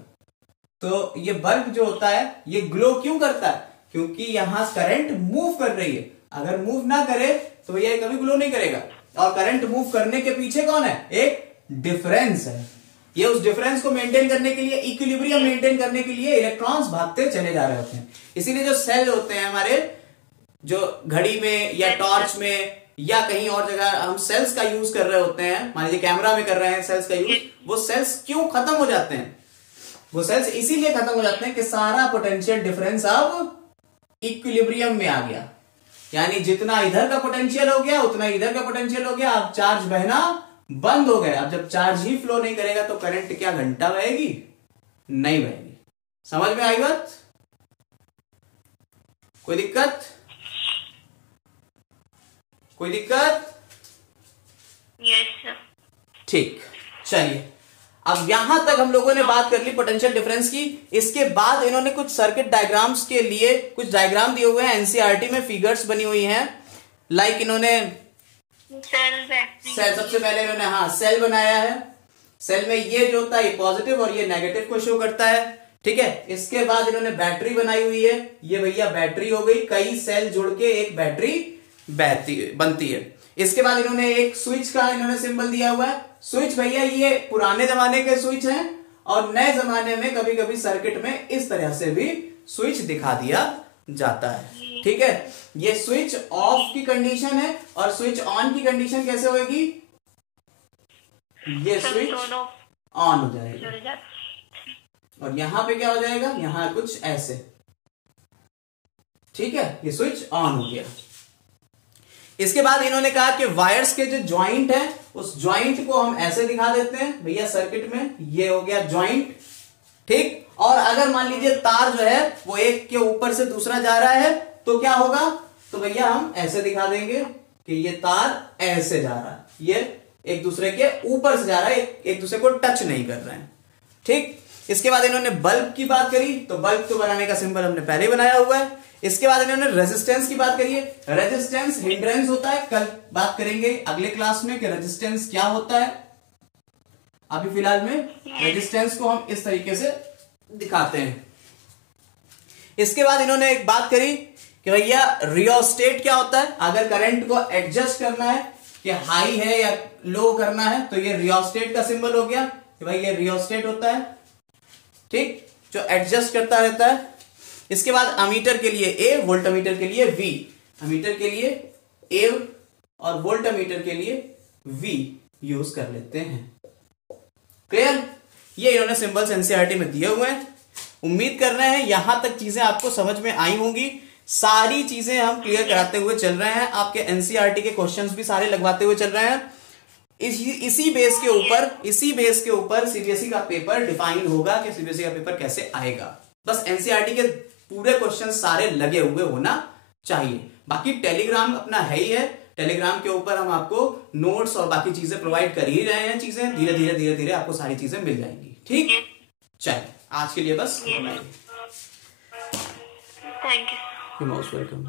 तो ये बल्ब जो होता है ये ग्लो क्यों करता है, क्योंकि यहां करंट मूव कर रही है, अगर मूव ना करे तो भैया ये कभी ग्लो नहीं करेगा। और करंट मूव करने के पीछे कौन है, एक डिफरेंस है, ये उस डिफरेंस को मेंटेन करने के लिए, इक्विलिब्रियम मेंटेन करने के लिए इलेक्ट्रॉन्स भागते चले जा रहे होते हैं। इसीलिए जो सेल होते हैं हमारे, जो घड़ी में या टॉर्च में या कहीं और जगह हम सेल्स का यूज कर रहे होते हैं, मान लीजिए कैमरा में कर रहे हैं सेल्स का यूज, वो सेल्स क्यों खत्म हो जाते हैं, वो सेल्स इसीलिए खत्म हो जाते हैं कि सारा पोटेंशियल डिफरेंस अब इक्विलिब्रियम में आ गया, यानी जितना इधर का पोटेंशियल हो गया उतना इधर का पोटेंशियल हो गया, अब चार्ज बहना बंद हो गया। अब जब चार्ज ही फ्लो नहीं करेगा तो करंट क्या घंटा बहेगी, नहीं बहेगी। समझ में आई बात, कोई दिक्कत, कोई दिक्कत? Yes sir. ठीक, चलिए अब यहां तक हम लोगों ने बात कर ली पोटेंशियल डिफरेंस की। इसके बाद इन्होंने कुछ सर्किट डायग्राम्स के लिए कुछ डायग्राम दिए हुए हैं, एनसीईआरटी में फिगर्स बनी हुई हैं, लाइक इन्होंने सेल, सबसे पहले इन्होंने हाँ सेल बनाया है, सेल में ये जो होता है पॉजिटिव और ये नेगेटिव को शो करता है, ठीक है। इसके बाद इन्होंने बैटरी बनाई हुई है, ये भैया बैटरी हो गई, कई सेल जुड़ के एक बैटरी बनती है। इसके बाद इन्होंने एक स्विच का इन्होंने सिंबल दिया हुआ है, स्विच भैया ये पुराने जमाने के स्विच हैं और नए जमाने में कभी कभी सर्किट में इस तरह से भी स्विच दिखा दिया जाता है, ठीक है। ये स्विच ऑफ की कंडीशन है और स्विच ऑन की कंडीशन कैसे होगी, ये स्विच ऑन हो जाएगा और यहां पे क्या हो जाएगा, यहां कुछ ऐसे, ठीक है, ये स्विच ऑन हो गया। इसके बाद इन्होंने कहा कि वायर्स के जो ज्वाइंट है उस ज्वाइंट को हम ऐसे दिखा देते हैं भैया सर्किट में, ये हो गया ज्वाइंट, ठीक। और अगर मान लीजिए तार जो है वो एक के ऊपर से दूसरा जा रहा है तो क्या होगा, तो भैया हम ऐसे दिखा देंगे कि ये तार ऐसे जा रहा है, ये एक दूसरे के ऊपर से जा रहा है, एक दूसरे को टच नहीं कर रहे हैं, ठीक। इसके बाद इन्होंने बल्ब की बात करी, तो बल्ब तो बनाने का सिंबल हमने पहले ही बनाया हुआ है। इसके बाद इन्होंने रेजिस्टेंस की बात करी है, रेजिस्टेंस हिंड्रेंस होता है, कल बात करेंगे अगले क्लास में कि रेजिस्टेंस क्या होता है। अभी फिलहाल में रेजिस्टेंस को हम इस तरीके से दिखाते हैं। इसके बाद इन्होंने एक बात करी कि भैया रियोस्टेट क्या होता है, अगर करंट को एडजस्ट करना है कि हाई है या लो करना है तो ये रियोस्टेट का सिंबल हो गया कि भाई ये रियोस्टेट होता है, ठीक, जो एडजस्ट करता रहता है। इसके बाद अमीटर के लिए ए, वोल्टमीटर के लिए वी, अमीटर के लिए ए और वोल्टमीटर के लिए वी यूज कर लेते हैं। क्लियर, ये इन्होंने सिंबल्स एनसीईआरटी में दिए हुए हैं। उम्मीद कर रहे हैं यहां तक चीजें आपको समझ में आई होंगी, सारी चीजें हम क्लियर कराते हुए चल रहे हैं, आपके एनसीईआरटी के क्वेश्चंस भी सारे लगवाते हुए चल रहे हैं। इसी बेस के ऊपर सीबीएसई का पेपर डिफाइन होगा कि सीबीएसई का पेपर कैसे आएगा। बस एनसीईआरटी के पूरे क्वेश्चन सारे लगे हुए होना चाहिए। बाकी टेलीग्राम अपना है ही है, टेलीग्राम के ऊपर हम आपको नोट्स और बाकी चीजें प्रोवाइड कर ही रहे हैं, चीजें धीरे धीरे आपको सारी चीजें मिल जाएंगी, ठीक। चलिए आज के लिए बस, थैंक यू, मोस्ट वेलकम।